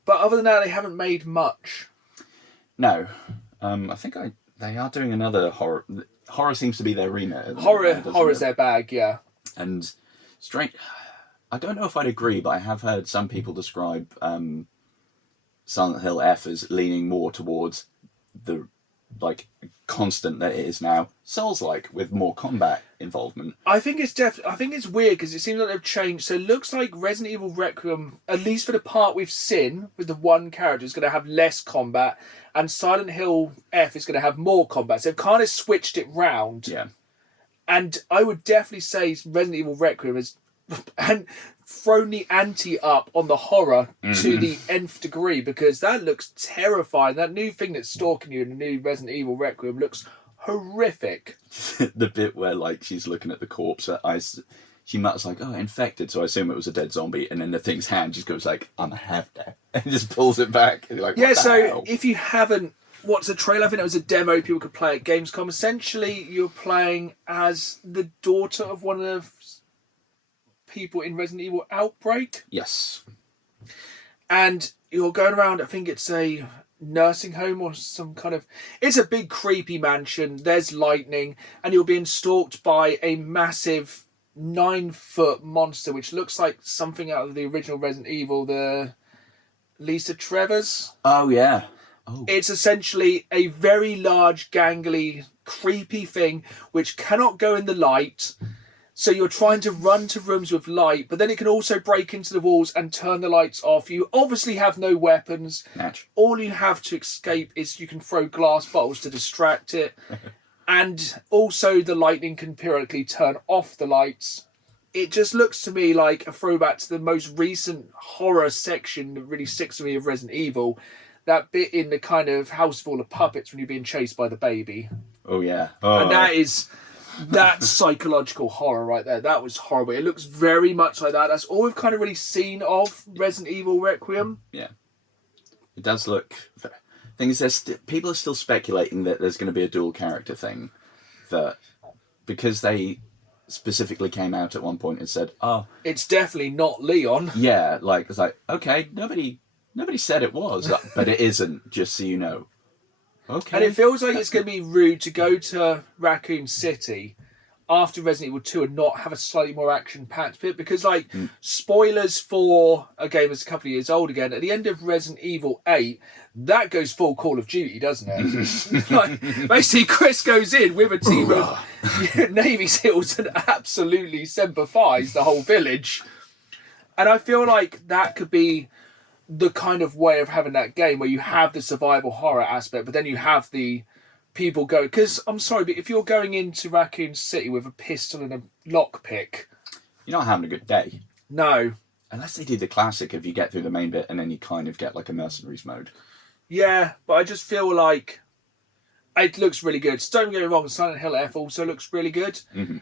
But other than that, they haven't made much. No. I think they are doing another horror. Horror seems to be their remit. Horror's their bag, yeah. And strange. I don't know if I'd agree, but I have heard some people describe Silent Hill F as leaning more towards the constant that it is now, Souls-like, with more combat involvement. I think it's weird because it seems like they've changed. So it looks like Resident Evil Requiem, at least for the part we've seen with the one character, is going to have less combat, and Silent Hill F is going to have more combat. So they've kind of switched it round. Yeah. And I would definitely say Resident Evil Requiem has and thrown the ante up on the horror to the nth degree, because that looks terrifying. That new thing that's stalking you in the new Resident Evil Requiem looks horrific. The bit where she's looking at the corpse, she mutters infected, so I assume it was a dead zombie, and then the thing's hand just goes I'm a half-dead, and just pulls it back. And you're like, what the hell? If you haven't watched the trailer, I think it was a demo people could play at Gamescom. Essentially, you're playing as the daughter of one of the people in Resident Evil Outbreak. Yes. And you're going around, I think it's a nursing home or some kind of... It's a big creepy mansion. There's lightning, and you're being stalked by a massive 9-foot monster, which looks like something out of the original Resident Evil, the Lisa Trevors. Oh, yeah. Oh. It's essentially a very large, gangly, creepy thing which cannot go in the light. So you're trying to run to rooms with light, but then it can also break into the walls and turn the lights off. You obviously have no weapons. Natch. All you have to escape is you can throw glass bottles to distract it. And also the lightning can periodically turn off the lights. It just looks to me like a throwback to the most recent horror section that really sticks to me of Resident Evil. That bit in the kind of house full of puppets when you're being chased by the baby. Oh, yeah. Oh. And that's psychological horror right there. That was horrible. It looks very much like that. That's all we've kind of really seen of Resident Evil Requiem. Yeah. It does look... Thing is, people are still speculating that there's going to be a dual character thing. That because they specifically came out at one point and said, "Oh, it's definitely not Leon." Yeah, it's okay, nobody said it was, but it isn't. Just so you know. Okay. And it feels like it's going to be rude to go to Raccoon City after Resident Evil 2 and not have a slightly more action-packed bit, because, spoilers for a game that's a couple of years old again, at the end of Resident Evil 8, that goes full Call of Duty, doesn't it? Basically, Chris goes in with a team of Navy SEALs and absolutely semper fi's the whole village. And I feel like that could be the kind of way of having that game where you have the survival horror aspect, but then you have the people go... Because, I'm sorry, but if you're going into Raccoon City with a pistol and a lockpick... You're not having a good day. No. Unless they do the classic of you get through the main bit and then you kind of get a mercenaries mode. Yeah, but I just feel like it looks really good. So don't get me wrong, Silent Hill F also looks really good. Mm-hmm.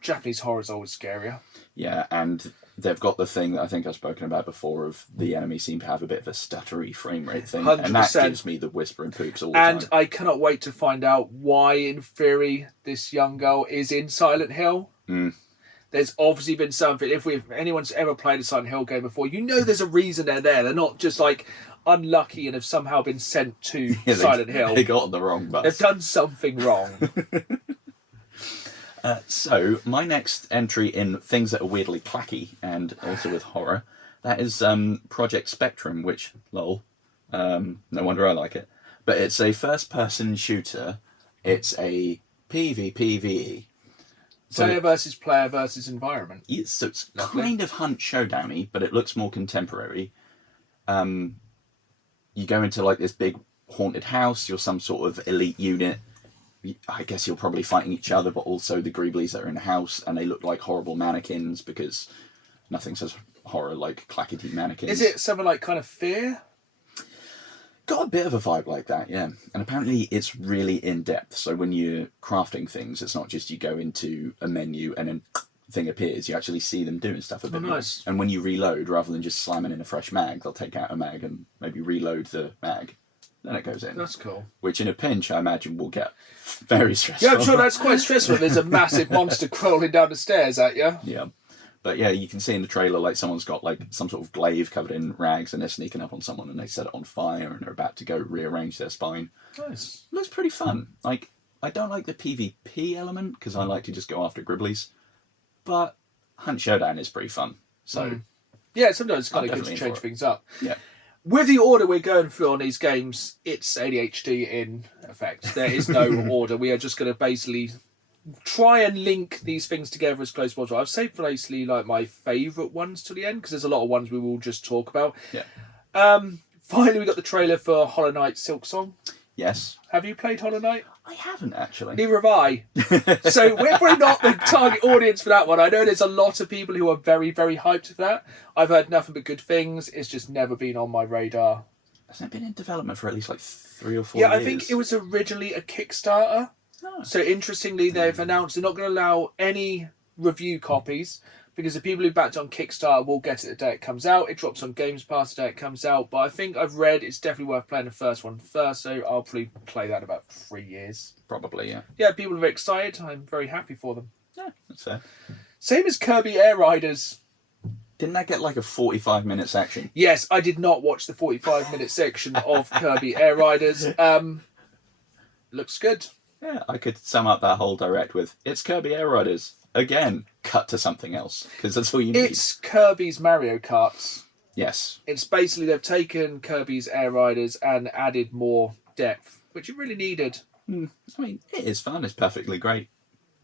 Japanese horror is always scarier. Yeah, and they've got the thing that I think I've spoken about before of the enemy seem to have a bit of a stuttery frame rate thing. 100%. And that gives me the whispering poops all the time. And I cannot wait to find out why, in theory, this young girl is in Silent Hill. There's obviously been something. If anyone's ever played a Silent Hill game before, you know there's a reason they're there. They're not just unlucky and have somehow been sent to Silent Hill. They got on the wrong bus. They've done something wrong. So, my next entry in things that are weirdly clacky and also with horror, that is Project Spectrum, which, lol, no wonder I like it. But it's a first-person shooter. It's a PvPvE. Player versus player versus environment. So it's kind of Hunt Showdown-y, but it looks more contemporary. You go into this big haunted house. You're some sort of elite unit. I guess you're probably fighting each other, but also the Greeblies that are in the house, and they look like horrible mannequins because nothing says horror like clackety mannequins. Is it something like kind of Fear? Got a bit of a vibe like that, yeah. And apparently it's really in-depth. So when you're crafting things, it's not just you go into a menu and then thing appears. You actually see them doing stuff a bit more. Nice. And when you reload, rather than just slamming in a fresh mag, they'll take out a mag and maybe reload the mag. Then it goes in. That's cool. Which in a pinch, I imagine, will get very stressful. Yeah, I'm sure that's quite stressful. There's a massive monster crawling down the stairs at you. Yeah. But yeah, you can see in the trailer, like, someone's got, like, some sort of glaive covered in rags and they're sneaking up on someone and they set it on fire and they're about to go rearrange their spine. Nice. Looks pretty fun. Like, I don't like the PvP element because I like to just go after gribblies. But Hunt Showdown is pretty fun. So, yeah, sometimes it's kind I'm of good to definitely change for it. things up. yeah. With the order we're going through on these games, it's ADHD in effect. There is no order. We are just going to basically try and link these things together as close as possible. I've saved basically like my favourite ones to the end because there's a lot of ones we will just talk about. Yeah. Finally, we got the trailer for Hollow Knight Silksong. Yes. Have you played Hollow Knight? I haven't, actually. Neither have I. So we're probably not the target audience for that one. I know there's a lot of people who are very, very hyped for that. I've heard nothing but good things. It's just never been on my radar. Hasn't it been in development for at least like 3 or 4 years? Yeah, I think it was originally a Kickstarter. Oh. So interestingly, they've announced they're not going to allow any review copies because the people who backed on Kickstarter will get it the day it comes out. It drops on Games Pass the day it comes out. But I think I've read it's definitely worth playing the first one first. So I'll probably play that in about 3 years. Probably, yeah. Yeah, people are very excited. I'm very happy for them. Yeah, that's fair. Same as Kirby Air Riders. Didn't that get like a 45-minute section? Yes, I did not watch the 45-minute section of Kirby Air Riders. Looks good. Yeah, I could sum up that whole direct with, it's Kirby Air Riders. Again, cut to something else, because that's all you need. It's Kirby's Mario Karts. Yes. It's basically they've taken Kirby's Air Riders and added more depth, which it really needed. I mean, it is fun. It's perfectly great.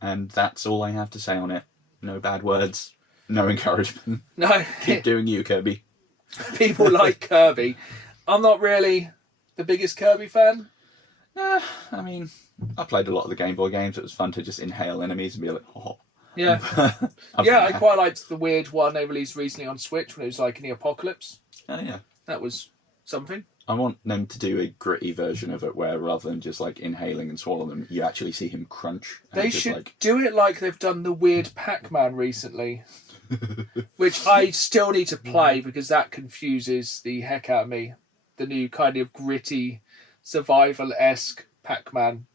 And that's all I have to say on it. No bad words. No encouragement. No, Keep doing you, Kirby. people like Kirby. I'm not really the biggest Kirby fan. I mean, I played a lot of the Game Boy games. It was fun to just inhale enemies and be like, oh. Yeah. Yeah, I quite liked the weird one they released recently on Switch when it was like in the apocalypse. Oh, yeah. That was something. I want them to do a gritty version of it where rather than just like inhaling and swallowing them, you actually see him crunch. They should do it like they've done the weird Pac-Man recently, which I still need to play because that confuses the heck out of me. The new kind of gritty, survival-esque Pac-Man.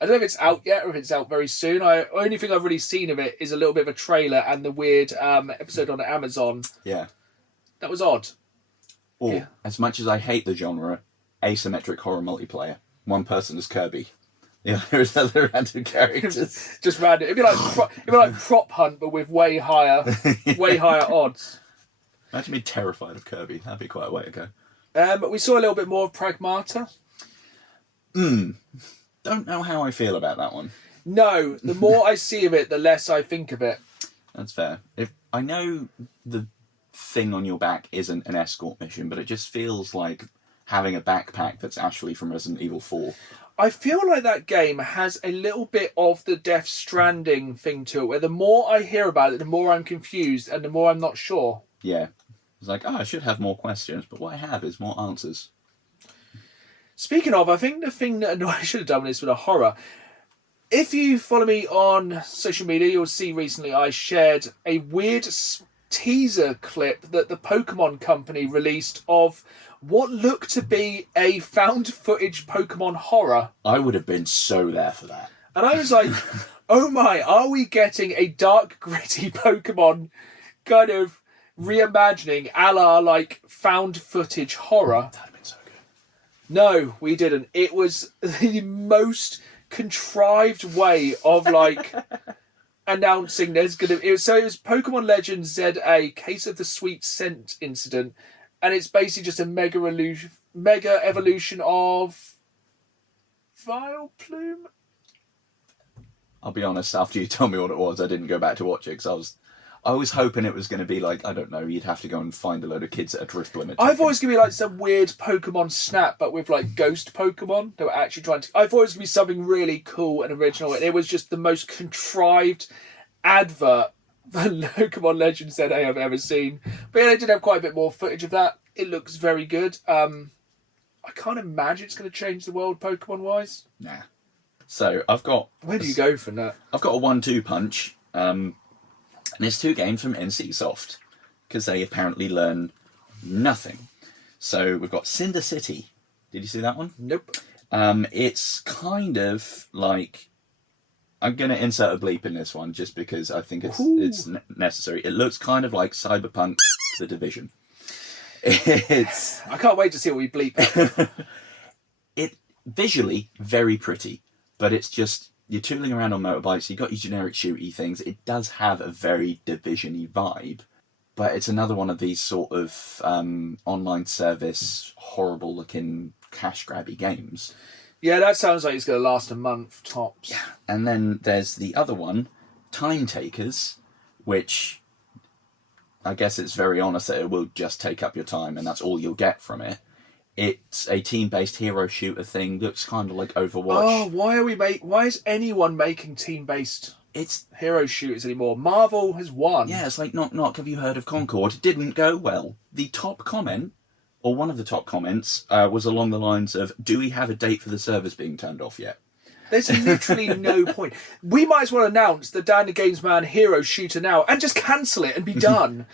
I don't know if it's out yet or if it's out very soon. Only thing I've really seen of it is a little bit of a trailer and the weird episode on Amazon. Yeah. That was odd. Or, Yeah. as much as I hate the genre, asymmetric horror multiplayer. One person is Kirby. The other is other random characters. Just random. It'd be like Prop Hunt, but with way higher odds. Imagine being terrified of Kirby. That'd be quite a way to go. But we saw a little bit more of Pragmata. Don't know how I feel about that one. No, the more I see of it, the less I think of it. That's fair. If I know the thing on your back isn't an escort mission, but it just feels like having a backpack that's Ashley from Resident Evil 4. I feel like that game has a little bit of the Death Stranding thing to it, where the more I hear about it, the more I'm confused and the more I'm not sure. Yeah. It's like, I should have more questions, but what I have is more answers. Speaking of, I think the thing that I should have done with this with a horror. If you follow me on social media, you'll see recently I shared a weird teaser clip that the Pokemon company released of what looked to be a found footage Pokemon horror. I would have been so there for that. And I was like, oh my, are we getting a dark, gritty Pokemon kind of reimagining a la like found footage horror? That'd have been so good. No, we didn't. It was the most contrived way of like announcing there's gonna. It was Pokemon Legends ZA Case of the Sweet Scent Incident, and it's basically just a mega evolution of Vileplume. I'll be honest, after you told me what it was, I didn't go back to watch it because I was hoping it was going to be like, I don't know, you'd have to go and find a load of kids at a drift limit. I've always going to be like some weird Pokemon Snap, but with like ghost Pokemon that were actually trying to. I've always going to be something really cool and original, and it was just the most contrived advert for Pokemon Legends ZA I've ever seen. But yeah, they did have quite a bit more footage of that. It looks very good. I I can't imagine it's going to change the world Pokemon-wise. Nah. So I've got... Where do you go from that? I've got a 1-2 punch. And it's 2 games from NCSoft. Because they apparently learn nothing. So we've got Cinder City. Did you see that one? Nope. It's kind of like... I'm going to insert a bleep in this one just because I think it's necessary. It looks kind of like Cyberpunk The Division. It's... I can't wait to see what we bleep. It visually very pretty, but it's just you're tooling around on motorbikes. You've got your generic shooty things. It does have a very Division-y vibe, but it's another one of these sort of online service, horrible-looking cash grabby games. Yeah, that sounds like it's going to last a month tops. Yeah, and then there's the other one, Time Takers, which I guess it's very honest that it will just take up your time, and that's all you'll get from it. It's a team-based hero shooter thing. Looks kind of like Overwatch. Oh, why is anyone making team-based hero shooters anymore? Marvel has won. Yeah, it's like knock knock. Have you heard of Concord? It didn't go well. The top comment, or one of the top comments, was along the lines of, "Do we have a date for the servers being turned off yet?" There's literally no point. We might as well announce the Dan the Gamesman hero shooter now and just cancel it and be done.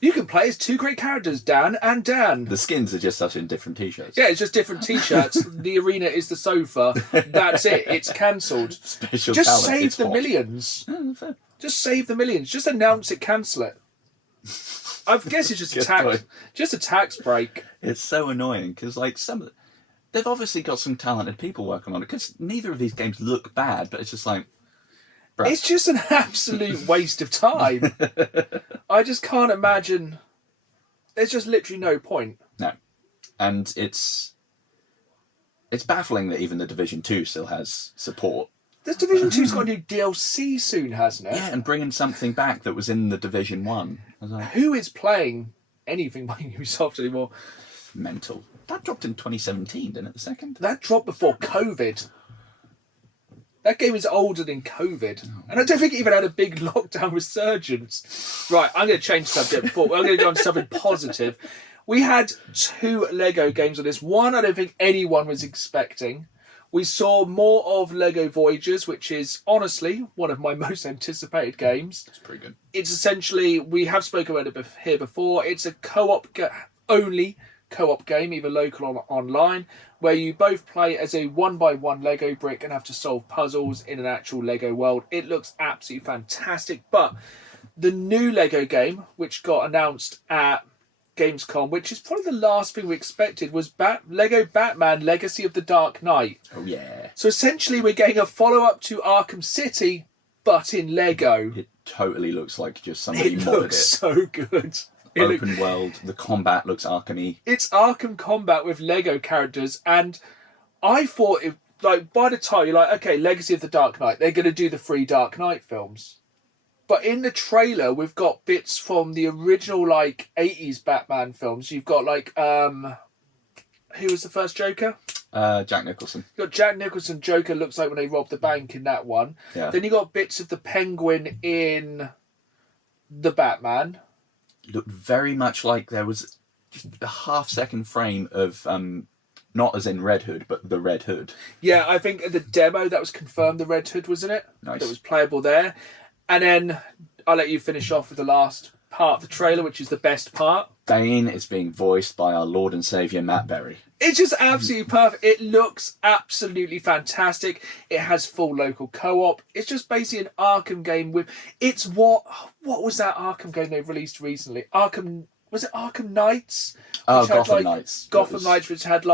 You can play as 2 great characters, Dan and Dan. The skins are just us in different t-shirts. Yeah, it's just different t-shirts. The arena is the sofa. That's it. It's cancelled. Special just talent. save It's the hot. millions. Oh, fair. Just save the millions. Just announce it, cancel it. I guess it's just a tax break. It's so annoying because like they've obviously got some talented people working on it because neither of these games look bad, but it's just like, bruh. It's just an absolute waste of time. I just can't imagine. There's just literally no point. No, and it's baffling that even the Division 2 still has support. The Division 2's got a new DLC soon, hasn't it? Yeah, and bringing something back that was in the Division 1. I was like, Who is playing anything by Ubisoft anymore? mental. That dropped in 2017, didn't it? The second. That dropped before COVID. That game is older than COVID. And I don't think it even had a big lockdown resurgence. Right, I'm going to change subject before. I'm going to go on to something positive. We had 2 Lego games on this. One I don't think anyone was expecting. We saw more of Lego Voyagers, which is honestly one of my most anticipated games. It's pretty good. It's essentially, we have spoken about it here before, it's a only co-op game, either local or online, where you both play as a 1x1 Lego brick and have to solve puzzles in an actual Lego world. It looks absolutely fantastic, but the new Lego game, which got announced at Gamescom, which is probably the last thing we expected, was Lego Batman Legacy of the Dark Knight. Oh yeah. So essentially we're getting a follow-up to Arkham City, but in Lego. It totally looks like just somebody It modded looks it. so good. Open world. The combat looks Arkham-y. It's Arkham Combat with Lego characters, and I thought, by the time you're like, okay, Legacy of the Dark Knight, they're going to do the 3 Dark Knight films. But in the trailer, we've got bits from the original, 80s Batman films. You've got, who was the first Joker? Jack Nicholson. You've got Jack Nicholson, Joker looks like when they robbed the bank in that one. Yeah. Then you got bits of the Penguin in the Batman. Looked very much like there was just a half-second frame of, not as in Red Hood, but the Red Hood. Yeah, I think the demo that was confirmed, the Red Hood was in it. Nice. That was playable there. And then I'll let you finish off with the last part of the trailer, which is the best part. Bane is being voiced by our Lord and Saviour, Matt Berry. It's just absolutely perfect. It looks absolutely fantastic. It has full local co-op. It's just basically an Arkham game with... It's what was that Arkham game they released recently? Was it Arkham Knights? Oh, Which had, Gotham Knights. Gotham Knights, which had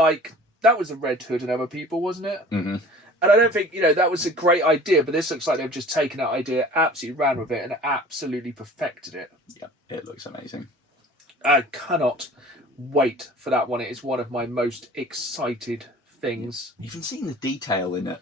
that was a Red Hood and other people, wasn't it? Mm-hmm. And I don't think, that was a great idea, but this looks like they've just taken that idea, absolutely ran with it, and absolutely perfected it. Yeah, it looks amazing. I cannot wait for that one. It is one of my most excited things. Even seeing the detail in it,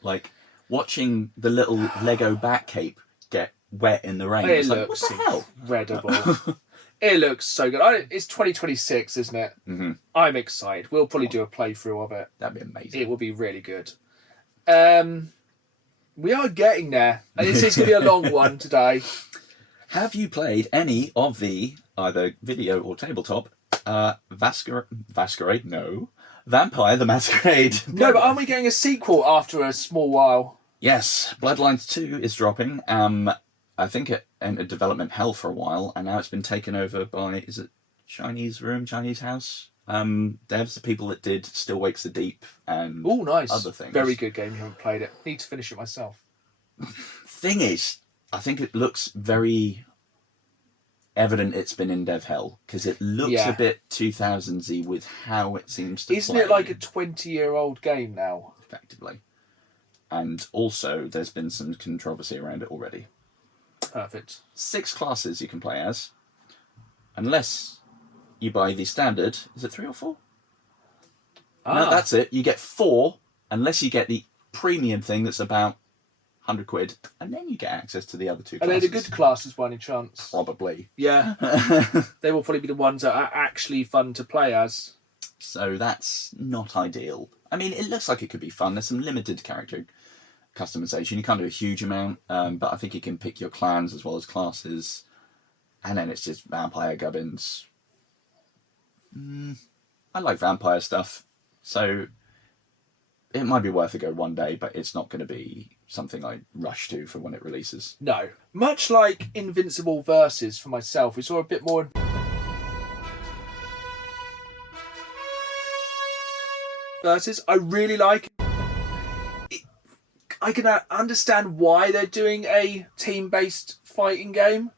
watching the little Lego Batcape get wet in the rain. It It's like, what looks the hell? incredible. It looks so good. It's 2026, isn't it? Mm-hmm. I'm excited. We'll probably do a playthrough of it. That'd be amazing. It will be really good. We are getting there. And this is going to be a long one today. Have you played any of the either video or tabletop Masquerade? No. Vampire the Masquerade. No, but aren't we getting a sequel after a small while? Yes, Bloodlines 2 is dropping. I think it entered development hell for a while, and now it's been taken over by, is it Chinese House? Devs, the people that did Still Wakes the Deep and Nice. other things. Very good game. You haven't played it. Need to finish it myself. Thing is, I think it looks very evident it's been in dev hell, because it looks a bit 2000s-y with how it seems to Isn't play. it like a 20-year-old game now? Effectively. And also, there's been some controversy around it already. Perfect. 6 classes you can play as, unless you buy the standard. Is it 3 or 4? No, that's it. You get 4, unless you get the premium thing that's about £100, and then you get access to the other 2 Are classes. they the good classes by any chance? Probably. Yeah. They will probably be the ones that are actually fun to play as. So that's not ideal. I mean, it looks like it could be fun. There's some limited character customization. You can't do a huge amount, but I think you can pick your clans as well as classes. And then it's just vampire gubbins. I like vampire stuff, so it might be worth a go one day, but it's not going to be something I rush to for when it releases. No. Much like Invincible Versus for myself, we saw a bit more... Versus, I really like it. I can understand why they're doing a team-based fighting game,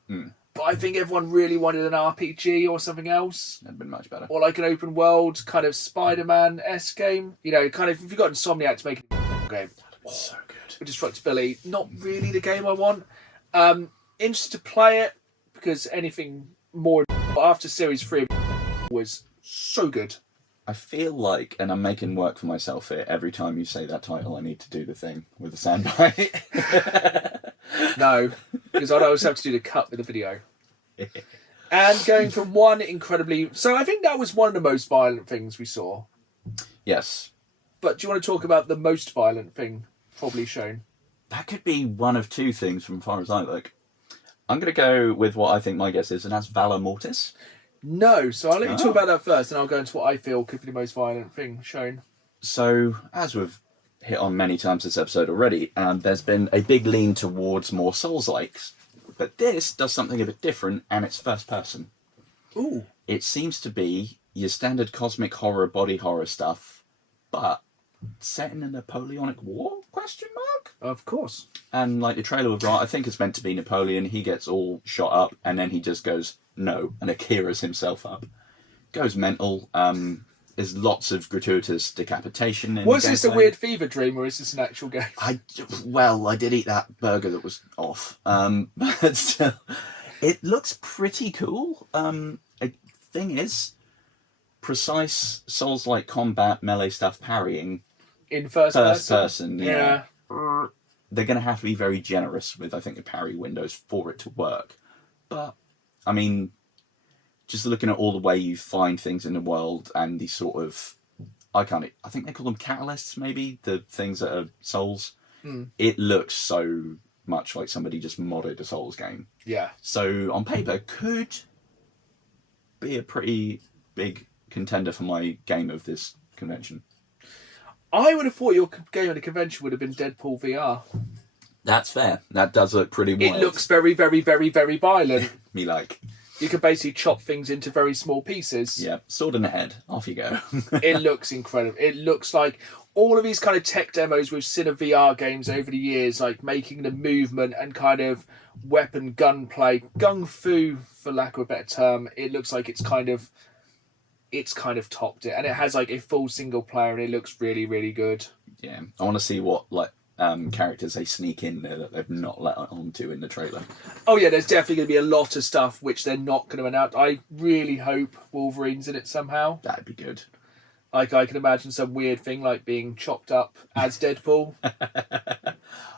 but I think everyone really wanted an RPG or something else. That'd been much better. Or like an open world kind of Spider-Man-esque game. You know, kind of, if you've got Insomniac to make a game. So good. With Destructibility, not really the game I want. Interested to play it, because anything more after Series 3 was so good. I feel like, and I'm making work for myself here, every time you say that title, I need to do the thing with the soundbite. No, because I'd always have to do the cut with the video. And going from one incredibly... So I think that was one of the most violent things we saw. Yes. But do you want to talk about the most violent thing probably shown? That could be one of 2 things from far as I look. I'm going to go with what I think my guess is, and that's Valor Mortis. No, so I'll let you talk about that first, and I'll go into what I feel could be the most violent thing shown. So, as we've hit on many times this episode already, there's been a big lean towards more Souls-likes. But this does something a bit different, and it's first person. Ooh. It seems to be your standard cosmic horror, body horror stuff, but set in a Napoleonic War? Question mark? Of course. And like the trailer was right, I think it's meant to be Napoleon. He gets all shot up, and then he just goes, no, and Akira's himself up. Goes mental. There's lots of gratuitous decapitation. Was this a weird fever dream, or is this an actual game? I did eat that burger that was off. But still, it looks pretty cool. The thing is, precise Souls-like combat, melee stuff, parrying. In first person, yeah. They're going to have to be very generous with, I think, the parry windows for it to work. But, I mean, just looking at all the way you find things in the world and the sort of... I think they call them catalysts, maybe? The things that are Souls. It looks so much like somebody just modded a Souls game. Yeah. So, on paper, could be a pretty big contender for my game of this convention. I would have thought your game at the convention would have been Deadpool VR. That's fair. That does look pretty wild. It looks very, very, very, very violent. Me like. You can basically chop things into very small pieces. Yeah, sword in the head. Off you go. It looks incredible. It looks like all of these kind of tech demos we've seen of VR games over the years, like making the movement and kind of weapon gunplay, gung fu, for lack of a better term. It looks like it's kind of topped it, and it has like a full single player, and it looks really, really good. Yeah, I want to see what characters they sneak in there that they've not let onto in the trailer. Oh yeah, there's definitely going to be a lot of stuff which they're not going to announce. I really hope Wolverine's in it somehow. That'd be good. Like I can imagine some weird thing like being chopped up as Deadpool.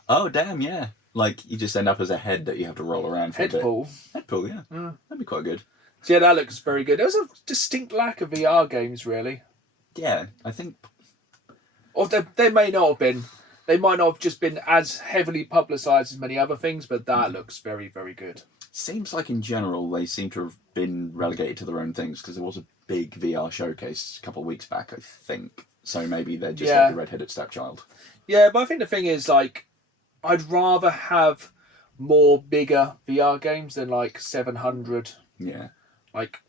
Oh damn, yeah! Like you just end up as a head that you have to roll around for Headpool. a bit. Headpool, yeah. That'd be quite good. So yeah, that looks very good. There's a distinct lack of VR games, really. Yeah, I think. Or they may not have been. They might not have just been as heavily publicised as many other things, but that looks very, very good. Seems like in general they seem to have been relegated to their own things, because there was a big VR showcase a couple of weeks back, I think. So maybe they're just like the red-headed stepchild. Yeah, but I think the thing is, like, I'd rather have more bigger VR games than like 700, like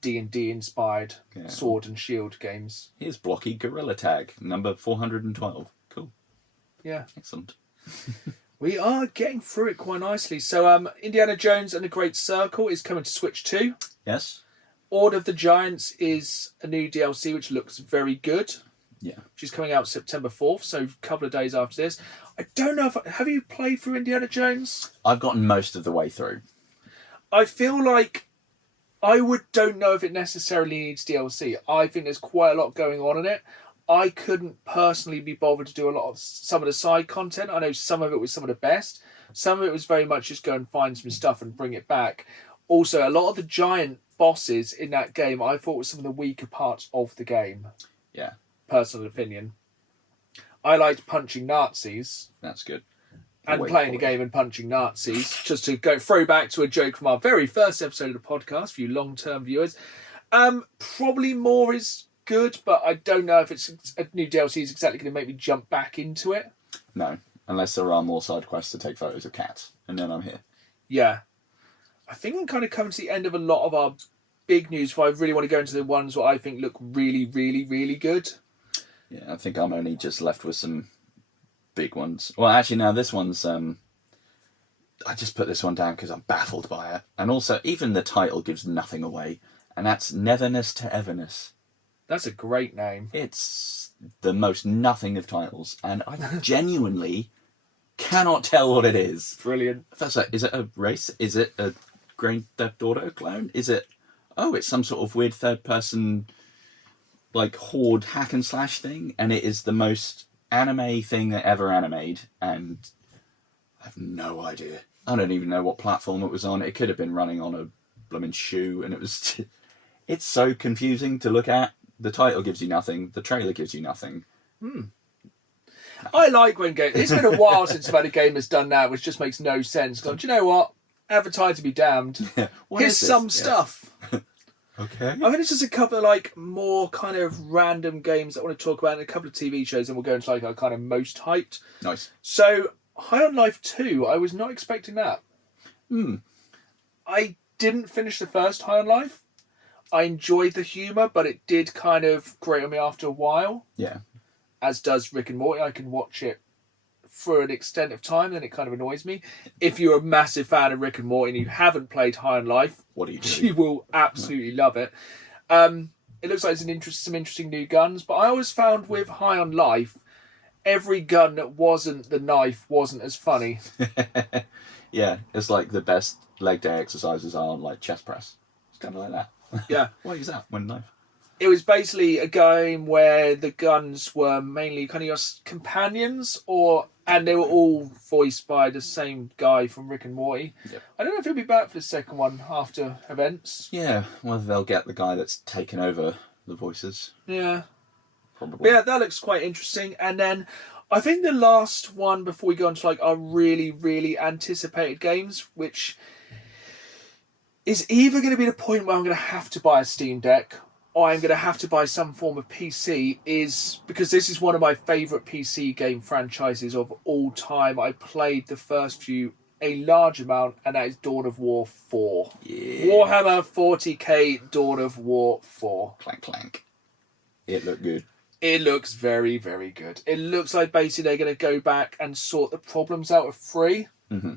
D&D inspired sword and shield games. Here's Blocky Gorilla Tag, number 412. Cool. Yeah. Excellent. We are getting through it quite nicely. So Indiana Jones and the Great Circle is coming to Switch 2. Yes. Order of the Giants is a new DLC which looks very good. Yeah. Which is coming out September 4th, so a couple of days after this. I don't know if... Have you played through Indiana Jones? I've gotten most of the way through. I feel like don't know if it necessarily needs DLC. I think there's quite a lot going on in it. I couldn't personally be bothered to do a lot of some of the side content. I know some of it was some of the best. Some of it was very much just go and find some stuff and bring it back. Also, a lot of the giant bosses in that game I thought were some of the weaker parts of the game. Yeah. Personal opinion. I liked punching Nazis. That's good. And playing the game and punching Nazis. Just to throw back to a joke from our very first episode of the podcast for you long-term viewers. Probably more is good, but I don't know if it's a new DLC is exactly going to make me jump back into it. No, unless there are more side quests to take photos of cats, and then I'm here. Yeah. I think I'm kind of coming to the end of a lot of our big news, but I really want to go into the ones that I think look really, really, really good. Yeah, I think I'm only just left with some big ones. Well, actually, now this one's... I just put this one down because I'm baffled by it. And also, even the title gives nothing away. And that's Netherness to Everness. That's a great name. It's the most nothing of titles. And I genuinely cannot tell what it is. Brilliant. First, like, is it a race? Is it a Grand Theft Auto clone? Is it... Oh, it's some sort of weird third-person... like horde hack and slash thing, and it is the most anime thing that ever animated, and I have no idea. I don't even know what platform it was on. It could have been running on a blooming shoe, and it's so confusing to look at. The title gives you nothing, the trailer gives you nothing. I like when games... It's been a while since I've had a game that's done that, which just makes no sense. Do you know what? Advertise to be damned. Here's some stuff. Okay. I think it's just a couple of like more kind of random games that I want to talk about, and a couple of TV shows, and we'll go into like our kind of most hyped. Nice. So, High on Life 2, I was not expecting that. I didn't finish the first High on Life. I enjoyed the humour, but it did kind of grate on me after a while. Yeah. As does Rick and Morty. I can watch it for an extent of time, then it kind of annoys me. If you're a massive fan of Rick and Morty and you haven't played High on Life, what do you do? You will absolutely love it. It looks like it's some interesting new guns, but I always found with High on Life, every gun that wasn't the knife wasn't as funny. Yeah, it's like the best leg day exercises are on like chest press. It's kind of like that. Yeah. Why is that when knife? It was basically a game where the guns were mainly kind of your companions, and they were all voiced by the same guy from Rick and Morty. Yep. I don't know if he'll be back for the second one after events. Yeah, whether they'll get the guy that's taken over the voices. Yeah. Probably. But yeah, that looks quite interesting. And then I think the last one before we go into like our really, really anticipated games, which is either going to be the point where I'm going to have to buy a Steam Deck, or I'm going to have to buy some form of PC, is because this is one of my favourite PC game franchises of all time. I played the first few a large amount, and that is Dawn of War 4. Yeah. Warhammer 40k Dawn of War 4. Clank, clank. It looked good. It looks very, very good. It looks like basically they're going to go back and sort the problems out of 3. Mm-hmm.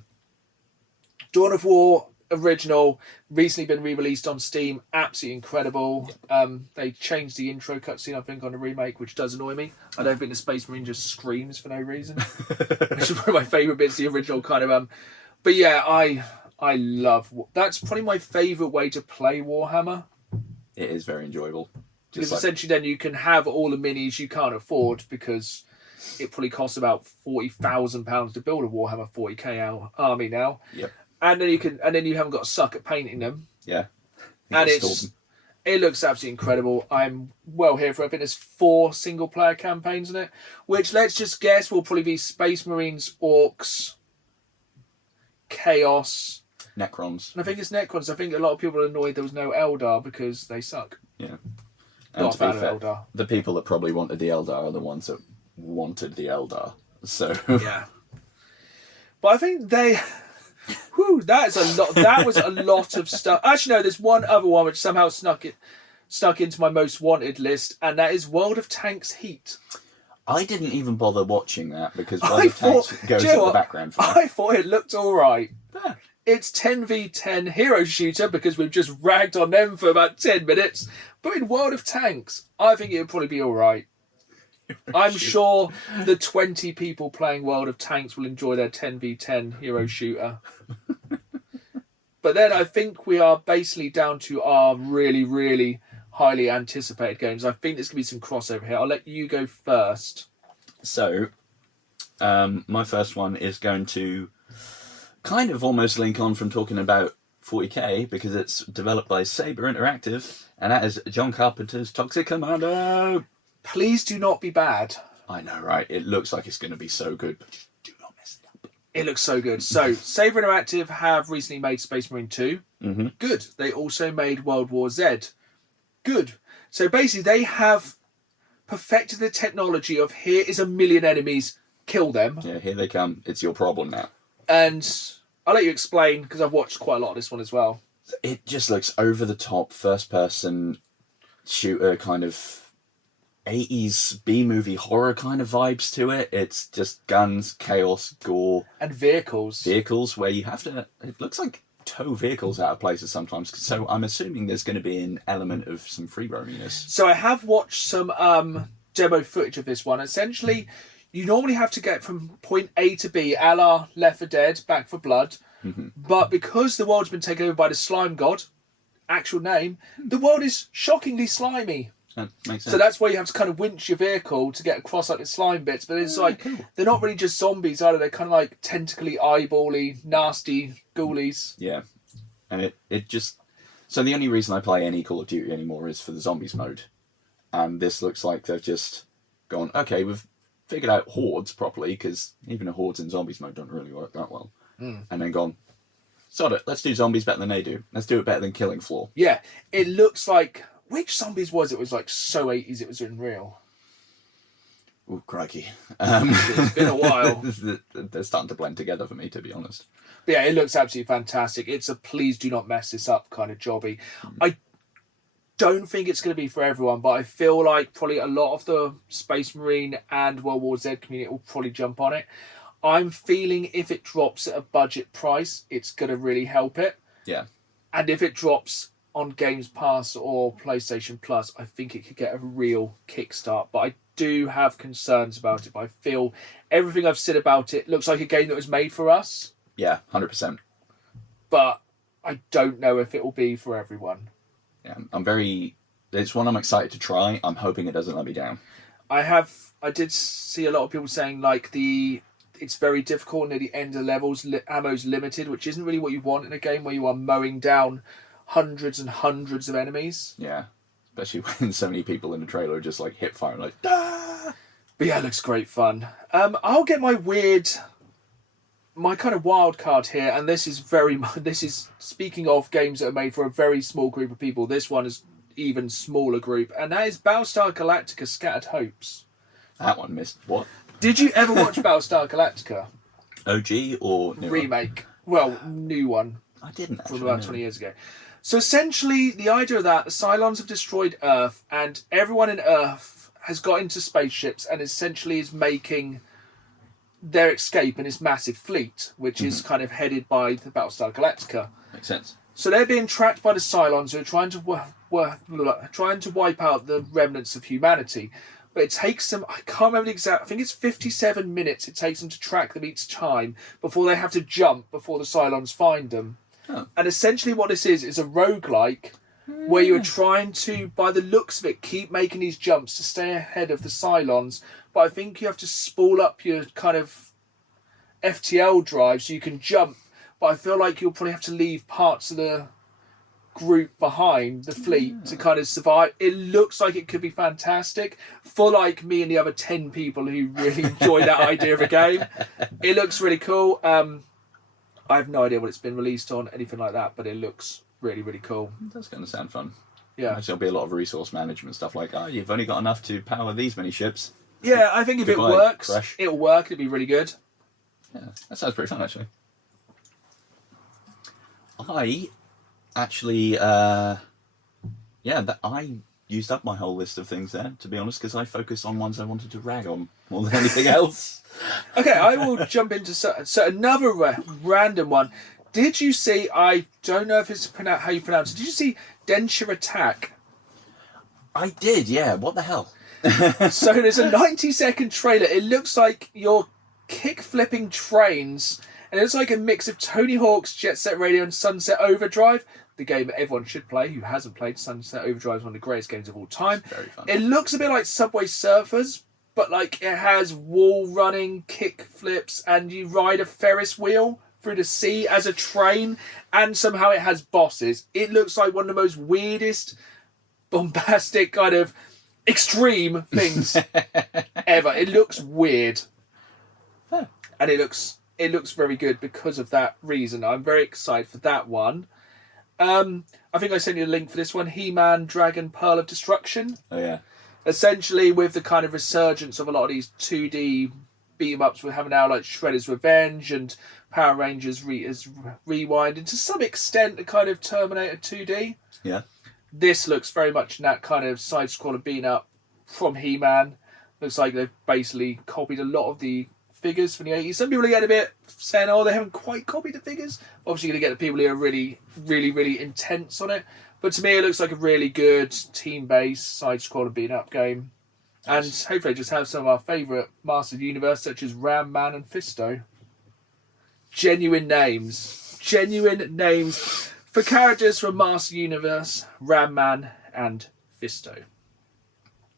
Dawn of War original, recently been re-released on Steam, absolutely incredible. Yep. They changed the intro cutscene, I think, on the remake, which does annoy me. I don't think the Space Marine just screams for no reason, which is one of my favourite bits, the original kind of... But yeah, I love... That's probably my favourite way to play Warhammer. It is very enjoyable. Because essentially then you can have all the minis you can't afford, because it probably costs about £40,000 to build a Warhammer 40k army now. Yep. And then you haven't got to suck at painting them. Yeah. And It looks absolutely incredible. I'm well here for it. I think there's 4 single-player campaigns in it, which, let's just guess, will probably be Space Marines, Orcs, Chaos. Necrons. And I think it's Necrons. I think a lot of people are annoyed there was no Eldar because they suck. Yeah. Not to a fan be fair, of Eldar. the people that probably wanted the Eldar are the ones that wanted the Eldar. So Yeah. But I think they... Whew, that is a lot. That was a lot of stuff. Actually, no, there's one other one which somehow snuck into my most wanted list, and that is World of Tanks Heat. I didn't even bother watching that because World of Tanks goes in the background for me. I thought it looked all right. Yeah. It's 10v10 hero shooter because we've just ragged on them for about 10 minutes. But in World of Tanks, I think it would probably be all right. I'm sure the 20 people playing World of Tanks will enjoy their 10v10 hero shooter. But then I think we are basically down to our really, really highly anticipated games. I think there's going to be some crossover here. I'll let you go first. So, my first one is going to kind of almost link on from talking about 40k because it's developed by Saber Interactive, and that is John Carpenter's Toxic Commando. Please do not be bad. I know, right? It looks like it's going to be so good, but just do not mess it up. It looks so good. So, Saber Interactive have recently made Space Marine 2. Mm-hmm. Good. They also made World War Z. Good. So basically they have perfected the technology of here is a million enemies, kill them. Yeah, here they come. It's your problem now. And I'll let you explain because I've watched quite a lot of this one as well. It just looks over the top, first person shooter kind of 80s B-movie horror kind of vibes to it. It's just guns, chaos, gore. And vehicles. Vehicles where you have to... It looks like tow vehicles out of places sometimes. So I'm assuming there's going to be an element of some free roaminess. So I have watched some demo footage of this one. Essentially, you normally have to get from point A to B, a la Left 4 Dead, Back 4 Blood. Mm-hmm. But because the world's been taken over by the slime god, actual name, the world is shockingly slimy. That makes sense. So that's why you have to kind of winch your vehicle to get across like the slime bits. But it's Cool. they're not really just zombies either. They're kind of like tentacly, eyebally, nasty ghoulies. Yeah. And it just... So the only reason I play any Call of Duty anymore is for the zombies mode. And this looks like they've just gone, okay, we've figured out hordes properly, because even the hordes in zombies mode don't really work that well. And then gone, sod it, let's do zombies better than they do. Let's do it better than Killing Floor. Yeah, it looks like... Which zombies was it? It was like so 80s it was unreal. Oh, crikey. It's been a while. They're starting to blend together for me, to be honest. But yeah, it looks absolutely fantastic. It's a please do not mess this up kind of jobby. I don't think it's going to be for everyone, but I feel like probably a lot of the Space Marine and World War Z community will probably jump on it. I'm feeling if it drops at a budget price, it's going to really help it. Yeah. And if it drops on Games Pass or PlayStation Plus, I think it could get a real kickstart. But I do have concerns about it. But I feel everything I've said about it looks like a game that was made for us. Yeah, 100%. But I don't know if it will be for everyone. Yeah, it's one I'm excited to try. I'm hoping it doesn't let me down. I did see a lot of people saying like it's very difficult near the end of levels, ammo's limited, which isn't really what you want in a game where you are mowing down hundreds and hundreds of enemies. Yeah, especially when so many people in the trailer are just like hip fire like, ah! But yeah, it looks great fun. I'll get my kind of wild card here, and this is speaking of games that are made for a very small group of people. This one is even smaller group, and that is Battlestar Galactica: Scattered Hopes. That one missed. What? Did you ever watch Battlestar Galactica? OG or newer? Remake? Well, new one. I didn't actually. From about 20 years ago. So essentially, the idea of that, the Cylons have destroyed Earth, and everyone in Earth has got into spaceships and essentially is making their escape in this massive fleet, which is kind of headed by the Battlestar Galactica. Makes sense. So they're being tracked by the Cylons, who are trying to wipe out the remnants of humanity. But it takes them, I can't remember the exact, I think it's 57 minutes it takes them to track them each time before they have to jump before the Cylons find them. Oh. And essentially what this is a roguelike where you're trying to, by the looks of it, keep making these jumps to stay ahead of the Cylons. But I think you have to spool up your kind of FTL drive so you can jump. But I feel like you'll probably have to leave parts of the group behind the fleet to kind of survive. It looks like it could be fantastic for like me and the other 10 people who really enjoy that idea of a game. It looks really cool. I have no idea what it's been released on, anything like that, but it looks really, really cool. That's going to sound fun. Yeah. There'll be a lot of resource management stuff like, oh, you've only got enough to power these many ships. Yeah, I think if it works, it'll work. It'll be really good. Yeah, that sounds pretty fun, actually. I actually, I used up my whole list of things there, to be honest, because I focused on ones I wanted to rag on more than anything else. Okay, I will jump into so another random one. Did you see, I don't know if it's how you pronounce it, did you see Denture Attack? I did, yeah. What the hell? So there's a 90-second trailer. It looks like you're kick-flipping trains, and it's like a mix of Tony Hawk's Jet Set Radio and Sunset Overdrive, the game that everyone should play who hasn't played. Sunset Overdrive is one of the greatest games of all time. Very fun. It looks a bit like Subway Surfers, but like it has wall running, kick flips, and you ride a Ferris wheel through the sea as a train, and somehow it has bosses. It looks like one of the most weirdest, bombastic, kind of extreme things ever. It looks weird. Huh. And it looks very good because of that reason. I'm very excited for that one. I think I sent you a link for this one, He-Man Dragon Pearl of Destruction. Oh, yeah. Essentially, with the kind of resurgence of a lot of these 2D beat-em-ups, we're having now like Shredder's Revenge and Power Rangers Rewind, and to some extent the kind of Terminator 2D. Yeah. This looks very much in that kind of side-scroller beat-up from He-Man. Looks like they've basically copied a lot of the figures from the 80s. Some people are getting a bit saying, oh, they haven't quite copied the figures. Obviously, you're going to get the people who are really, really, really intense on it. But to me, it looks like a really good team-based side-scroller beat-up game. And hopefully just have some of our favourite Masters of the Universe, such as Ram Man and Fisto. Genuine names. Genuine names for characters from Masters of the Universe, Ram Man and Fisto.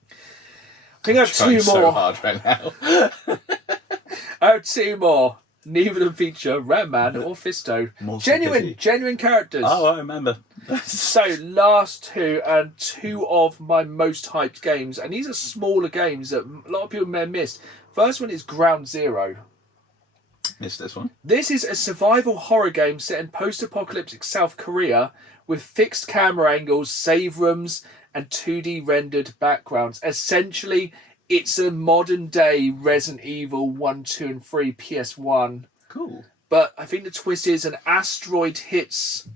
I think I have two more. So hard right now. I have two more. Neither of them feature Ram Man or Fisto. Genuine characters. Oh, I remember. So, last two, and two of my most hyped games, and these are smaller games that a lot of people may have missed. First one is Ground Zero. Missed this one. This is a survival horror game set in post-apocalyptic South Korea with fixed camera angles, save rooms, and 2D rendered backgrounds. Essentially, it's a modern-day Resident Evil 1, 2, and 3 PS1. Cool. But I think the twist is an asteroid hits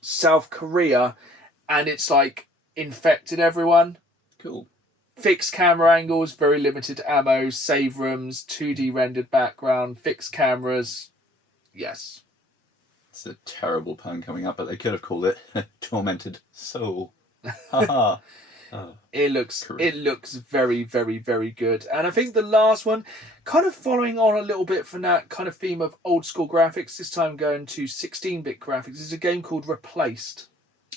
South Korea and it's like infected everyone. Cool. Fixed camera angles, very limited ammo, save rooms, 2D rendered background, fixed cameras. Yes. It's a terrible pun coming up, but they could have called it Tormented Soul. Haha. It looks very, very, very good. And I think the last one, kind of following on a little bit from that kind of theme of old school graphics, this time going to 16-bit graphics, is a game called Replaced.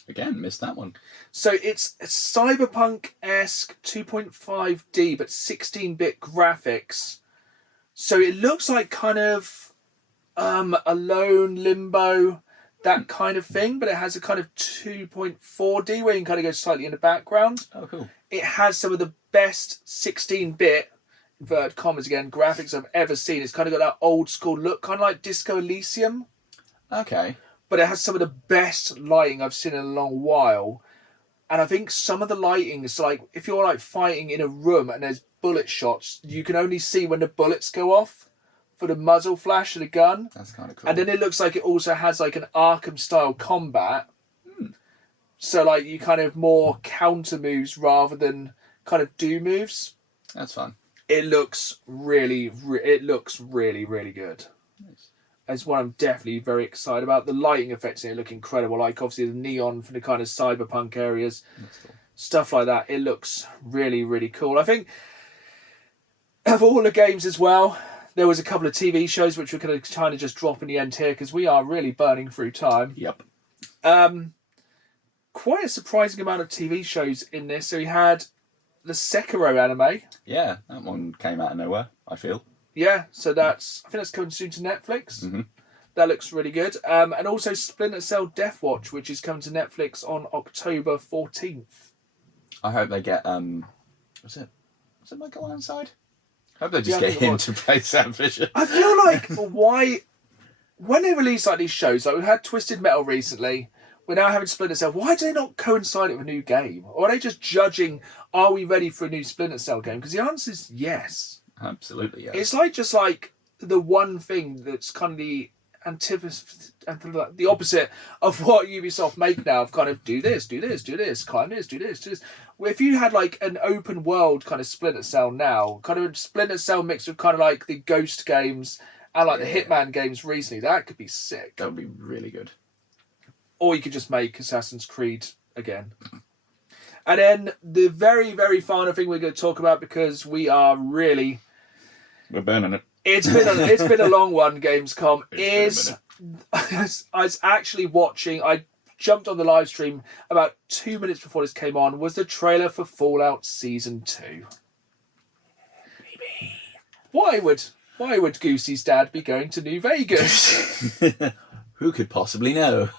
Again, missed that one. So it's a cyberpunk-esque 2.5D, but 16-bit graphics. So it looks like kind of Alone, Limbo, that kind of thing, but it has a kind of 2.4D where you can kind of go slightly in the background. Oh, cool. It has some of the best 16-bit, inverted commas again, graphics I've ever seen. It's kind of got that old school look, kind of like Disco Elysium. Okay. But it has some of the best lighting I've seen in a long while. And I think some of the lighting is like, if you're like fighting in a room and there's bullet shots, you can only see when the bullets go off for the muzzle flash of the gun. That's kind of cool. And then it looks like it also has like an Arkham style combat. So like you kind of more counter moves rather than kind of do moves. That's fun. It looks really, really good. Nice. It's one I'm definitely very excited about. The lighting effects in it look incredible. Like obviously the neon from the kind of cyberpunk areas. That's cool. Stuff like that. It looks really, really cool. I think of all the games as well, there was a couple of TV shows which we're going to kind of just drop in the end here because we are really burning through time. Yep. Quite a surprising amount of TV shows in this. So we had the Sekiro anime. Yeah, that one came out of nowhere, I feel. Yeah, so I think that's coming soon to Netflix. Mm-hmm. That looks really good. And also Splinter Cell Death Watch, which is coming to Netflix on October 14th. I hope they get was it Michael Ironside? I hope they just get him to play Sam Fisher. I feel like when they release like these shows, like we had Twisted Metal recently, we're now having Splinter Cell. Why do they not coincide it with a new game? Or are they just judging, are we ready for a new Splinter Cell game? Because the answer is yes. Absolutely, yes. It's like just like the one thing that's kind of the antithesis, the opposite of what Ubisoft make now, of kind of do this, climb this, do this. If you had like an open world kind of Splinter Cell now, kind of Splinter Cell mixed with kind of like the Ghost games and like the Hitman games recently, that could be sick. That would be really good. Or you could just make Assassin's Creed again. And then the very, very final thing we're going to talk about, because we're burning it. It's been a long one, Gamescom. I was actually watching, I jumped on the live stream about 2 minutes before this came on, was the trailer for Fallout Season 2. Why would Goosey's dad be going to New Vegas? Who could possibly know?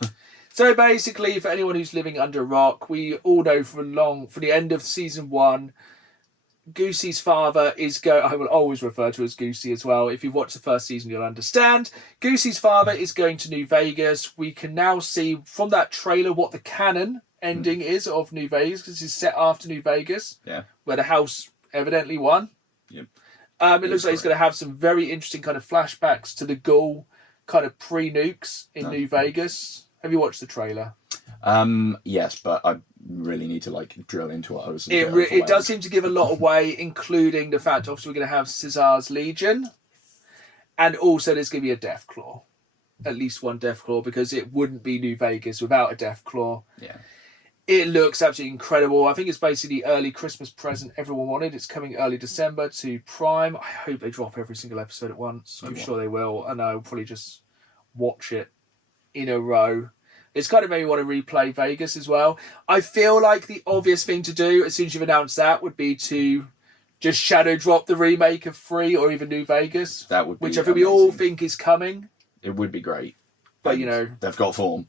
So basically, for anyone who's living under a rock, we all know for the end of Season 1, Goosey's father is I will always refer to as Goosey as well. If you've watched the first season, you'll understand. Goosey's father is going to New Vegas. We can now see from that trailer what the canon ending is of New Vegas, because it's set after New Vegas, where the house evidently won. Yep. It looks like he's going to have some very interesting kind of flashbacks to the Ghoul kind of pre-nukes in New Vegas. Have you watched the trailer? Yes, but I really need to drill into what I was. It does seem to give a lot away, including the fact obviously we're going to have Caesar's Legion, and also there's going to be a Deathclaw, at least one Deathclaw, because it wouldn't be New Vegas without a Deathclaw. Yeah. It looks absolutely incredible. I think it's basically the early Christmas present everyone wanted. It's coming early December to Prime. I hope they drop every single episode at once. I'm sure they will, and I'll probably just watch it in a row. It's kind of made me want to replay Vegas as well. I feel like the obvious thing to do as soon as you've announced that would be to just shadow drop the remake of 3 or even New Vegas. That would be which I think we all think is coming. It would be great. But you know, they've got form.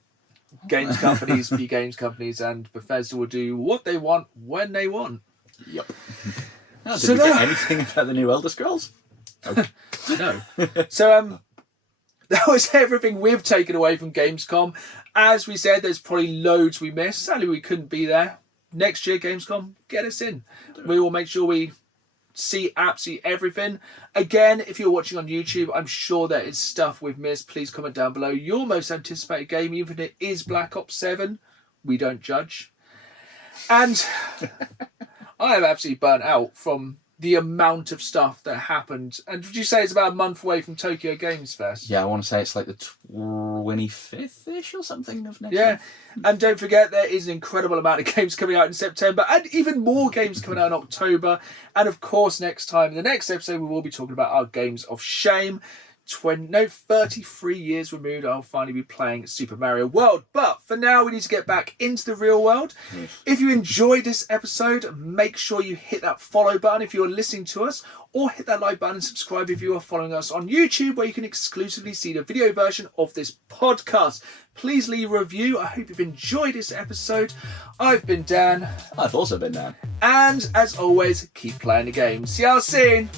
Games companies be games companies, and Bethesda will do what they want when they want. Yep. Did we get anything about the new Elder Scrolls? Okay. No. So that was everything we've taken away from Gamescom. As we said, there's probably loads we missed. Sadly, we couldn't be there. Next year, Gamescom, get us in. We will make sure we see absolutely everything. Again, if you're watching on YouTube, I'm sure there is stuff we've missed. Please comment down below your most anticipated game, even if it is Black Ops 7. We don't judge. And I am absolutely burnt out from the amount of stuff that happened. And would you say it's about a month away from Tokyo Games Fest? Yeah, I want to say it's like the 25th-ish or something of next month. And don't forget, there is an incredible amount of games coming out in September, and even more games coming out in October. And of course, next time, in the next episode, we will be talking about our games of shame. 33 years removed, I'll finally be playing Super Mario World. But for now, we need to get back into the real world. Yes. If you enjoyed this episode, make sure you hit that follow button if you're listening to us, or hit that like button and subscribe if you are following us on YouTube, where you can exclusively see the video version of this podcast. Please leave a review. I hope you've enjoyed this episode. I've been Dan. I've also been Dan. And as always, keep playing the game. See you all soon.